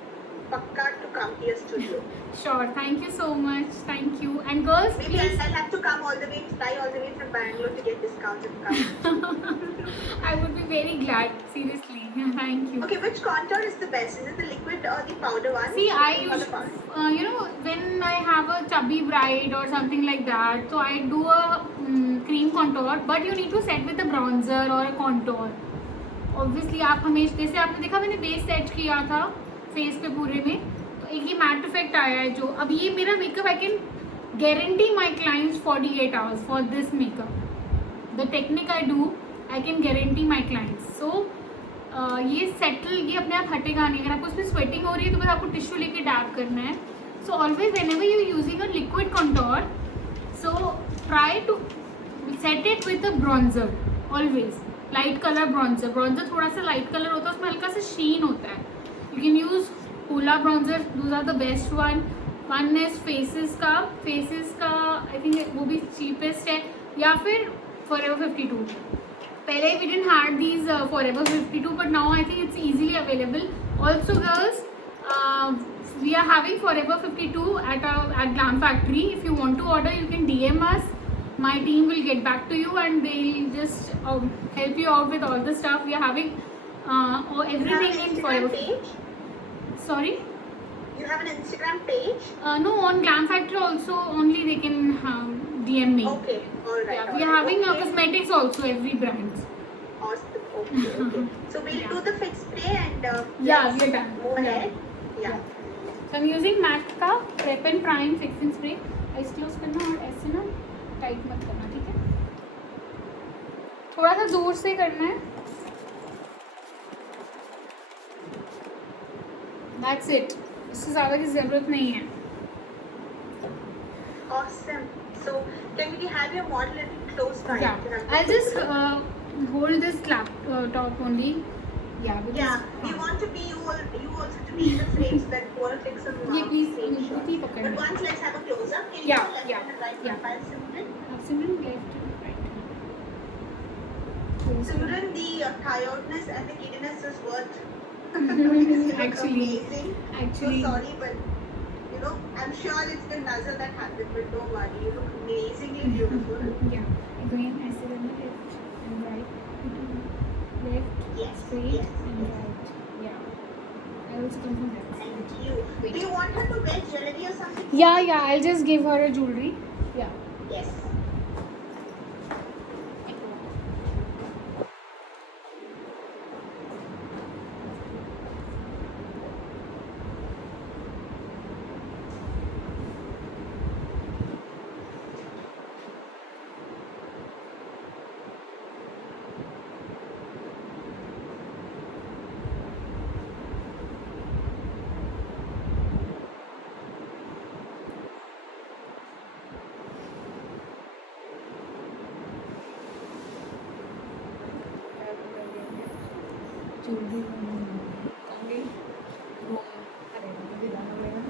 pakka to come to your studio. Sure, thank you so much. Thank you. And girls, Maybe please. I'll have to come all the way, fly all the way from Bangalore to get discounts and come. I would be very glad. Seriously, thank you. Okay, which contour is the best? Is it the liquid or the powder one? See, I Or the use, powder? when I have a chubby bride or something like that, so I do a cream contour, but you need to set with a bronzer or a contour. Obviously, आप हमेशा, जैसे आपने देखा मैंने base set किया था face पे पूरे में, तो एक ही मैट इफेक्ट आया है. जो अब ये मेरा makeup, I can guarantee my clients 48 hours for this makeup. The technique I do, I can guarantee my clients. So ये सेटल, ये अपने आप हटेगा नहीं. अगर आपको उसमें स्वेटिंग हो रही है तो बस आपको टिश्यू लेके डैप करना है. So always whenever you using a liquid contour, so try to set it with a bronzer. Always light colour bronzer. Bronzer थोड़ा सा लाइट कलर होता है, उसमें हल्का सा शीन होता है. You can use Hoola bronzer, those are the best one. One is faces का आई थिंक वो भी चीपेस्ट है, या फिर Forever 52. पहले we didn't had these Forever 52, but now I think it's easily available. Also girls, we are having Forever 52 at Glam Factory. If you want to order, you can DM us. My team will get back to you and they'll just help you out with all the stuff. We are having everything in Forever. Page? Sorry? You have an Instagram page? No, on Glam Factory also only they can DM me. Okay, all right. Yeah, all we are right. having Okay. cosmetics also, every brand. Awesome. Okay. So we'll do the fixed spray and Yeah, let's we're done. Go Yeah. ahead. Yeah. So I'm using MAC का Prep and Prime Fixing Spray. Eyes close करना और ऐसे ना tight मत करना, ठीक है? थोड़ा सा दूर से करना है. That's it. इससे ज़्यादा की ज़रूरत नहीं है. Awesome. So can we have your model a little close by? Yeah, I'll just hold this laptop only. Yeah. Because, Yeah, we want to be you also to be in the frame so that you want to take some Yeah, please, frame please, shots. please पकड़ना. But once let's have a close up. Can you Yeah, go left yeah, and right yeah. profile, Simran? Simran, left and right. Simran, the tiredness and the giddiness is worth. Actually. Amazing. Actually. So sorry, but I'm sure it's the nuzzle that happened. But don't worry, you look amazingly beautiful. Yeah. Again, I said on the left and right. Left, Yes, straight, yes, and yes. right. Yeah. I also come from that side. And you. Do you want her to wear jewelry or something? Yeah. I'll just give her a jewelry. Yeah. Yes. Surabhi कांगे room अरे मुझे जाना पड़ेगा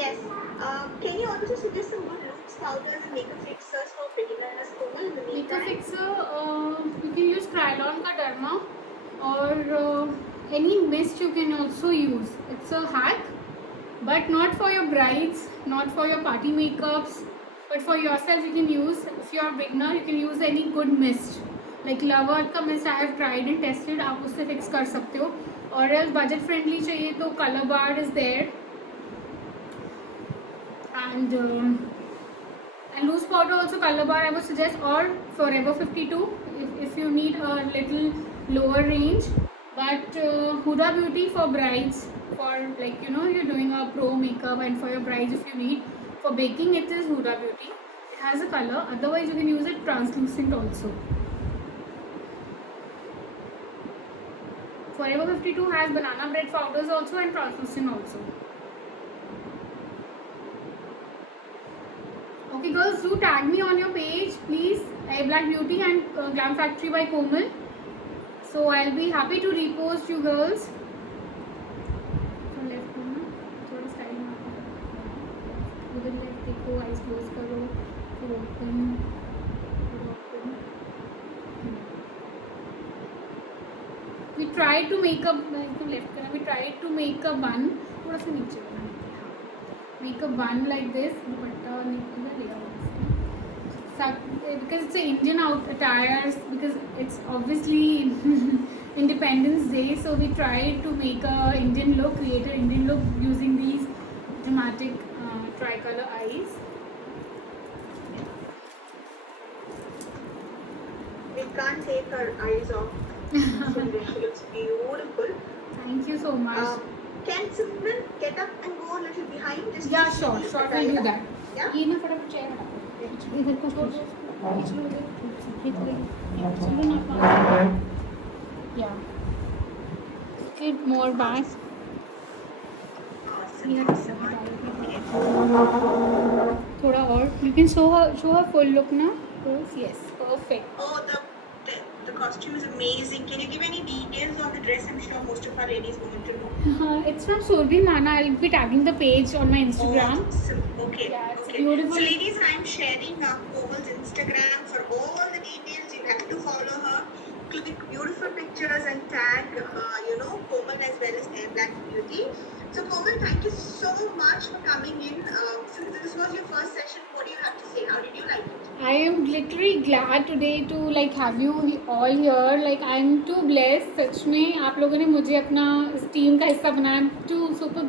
Yes. Can you also suggest some good looks, powders, and makeup fixers for beginners, Komal, in the makeup meantime? fixer you can use Krylon ka Derma or any mist you can also use. It's a hack, but not for your brides, not for your party makeups, but for yourself you can use. If you are a beginner, you can use any good mist like Love Earth का mist I have tried and tested. आप उससे fix कर सकते हो. और else budget friendly चाहिए तो Color Bar is there. And loose powder also Color Bar I would suggest, or Forever 52 if you need a little lower range. But Huda Beauty for brides, for like you know you're doing a pro makeup, and for your brides if you need for baking, it is Huda Beauty. It has a color, otherwise you can use it translucent also. Forever 52 has banana bread powders also and translucent also. Okay girls, do tag me on your page please, Black Beauty and Glam Factory by Komal. So I'll be happy to repost you girls. From left में ना थोड़ा style मारो, उधर left देखो, eyes close करो, फिर open. We tried to make a left करना. We tried to make a bun, थोड़ा सा नीचे करना. Make a bun like this, दुपट्टा निकल देगा because it's an Indian attire, because it's obviously Independence Day, so we tried to make a Indian look, create an Indian look using these dramatic tricolor eyes. We can't take our eyes off. She looks beautiful. Thank you so much. Can Simran get up and go a little behind? Just Yeah, to see sure, the we'll do diagram? that. Yeah. ये ना फटाफट chair हटा दो. इधर को छोड़ दो. खींच लो इधर. खींच लो. चलो ना पास. Yeah. Get more back. Awesome. We have थोड़ा और. You can show her full look ना. Yes, perfect. Oh, the costume is amazing. Can you give any details on the dress? I'm sure most of our ladies want to know. It's from Surbhi Mana. I'll be tagging the page on my Instagram. Awesome. Okay. Yeah, it's okay. beautiful. So, ladies, I'm sharing Komal's Instagram for all the details. You have to follow her. Click beautiful pictures and tag, Komal as well as Black Beauty. So, Komal, thank you so much for coming in. Since this was your first session, what do you have to say? How did you like it? I am literally glad today to like have you all here. Like I'm too blessed. सच में आप लोगों ने मुझे अपना इस team का हिस्सा बनाया. I'm too super.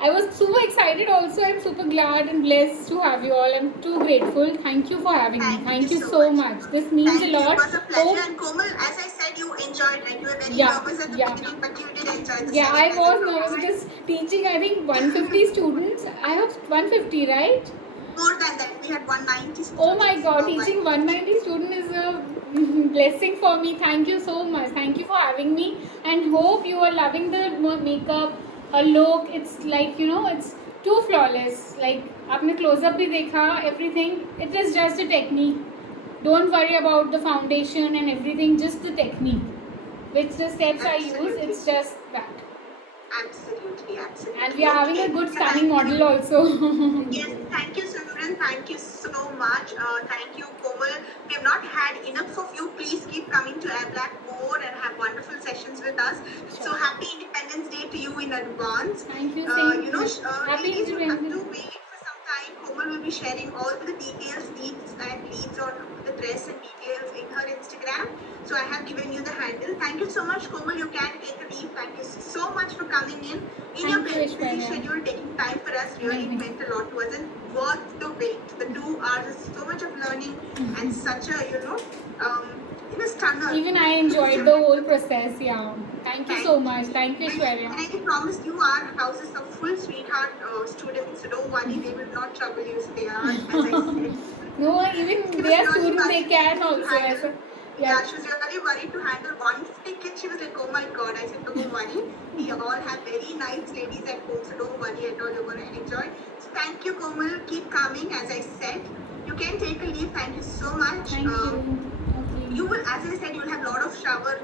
I was super excited also. I'm super glad and blessed to have you all. I'm too grateful. Thank you for having me. Thank you so much. This means Thank a lot. You. It was a pleasure. And Komal, as I said, you enjoyed. Like you were very nervous at the beginning, but you did enjoy the Yeah, I was nervous because teaching I think 150 students. I have 150, right? More than that, we had 190 students. Oh my God, teaching 190 students is a blessing for me. Thank you so much. Thank you for having me, and hope you are loving the makeup, look. It's like it's too flawless. Like आपने close up भी देखा, everything. It is just a technique. Don't worry about the foundation and everything. Just the technique. Which the steps I use. It's just that. Absolutely. And we are having a good stunning model also. Yes, thank you, Simran. Thank you so much. Thank you, Komal. We have not had enough of you. Please keep coming to Black more and have wonderful sessions with us. Sure. So happy Independence Day to you in advance. Thank you. Happy ladies will have Independence. to wait for some time. Komal will be sharing all the details, leads on the dress and details in her Instagram. So I have given you the handle. Thank you so much, Komal. You can take a leave. Thank you so much for coming in. Your busy schedule, taking time for us really meant a lot to us and worth the wait. The 2 hours is so much of learning and such a stunner. Even I enjoyed the whole process. Yeah. Thank you so much. Thank you, And Shwarya. I can promise you, our house is a full sweetheart students, so don't worry, they will not trouble you. So they are, as I said. No, even She they was are really students, they worried can to also. handle. ऐसा- Yeah, she was really worried to handle 150 kids. She was like, oh my god. I said, don't worry. We all have very nice ladies at home, so don't worry at all. You're going to enjoy. So thank you, Komal. Keep coming, as I said. You can take a leave. Thank you so much. Thank you. Okay. You will, as I said, you'll have a lot of shower,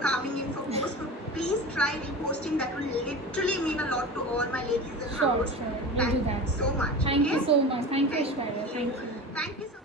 coming in for post. So please try reposting. That will literally mean a lot to all my ladies in Sure, house. sure. We'll Thank do that. you so much. Thank you okay? so much. Thank you, Shwarya. Thank you. Thank you so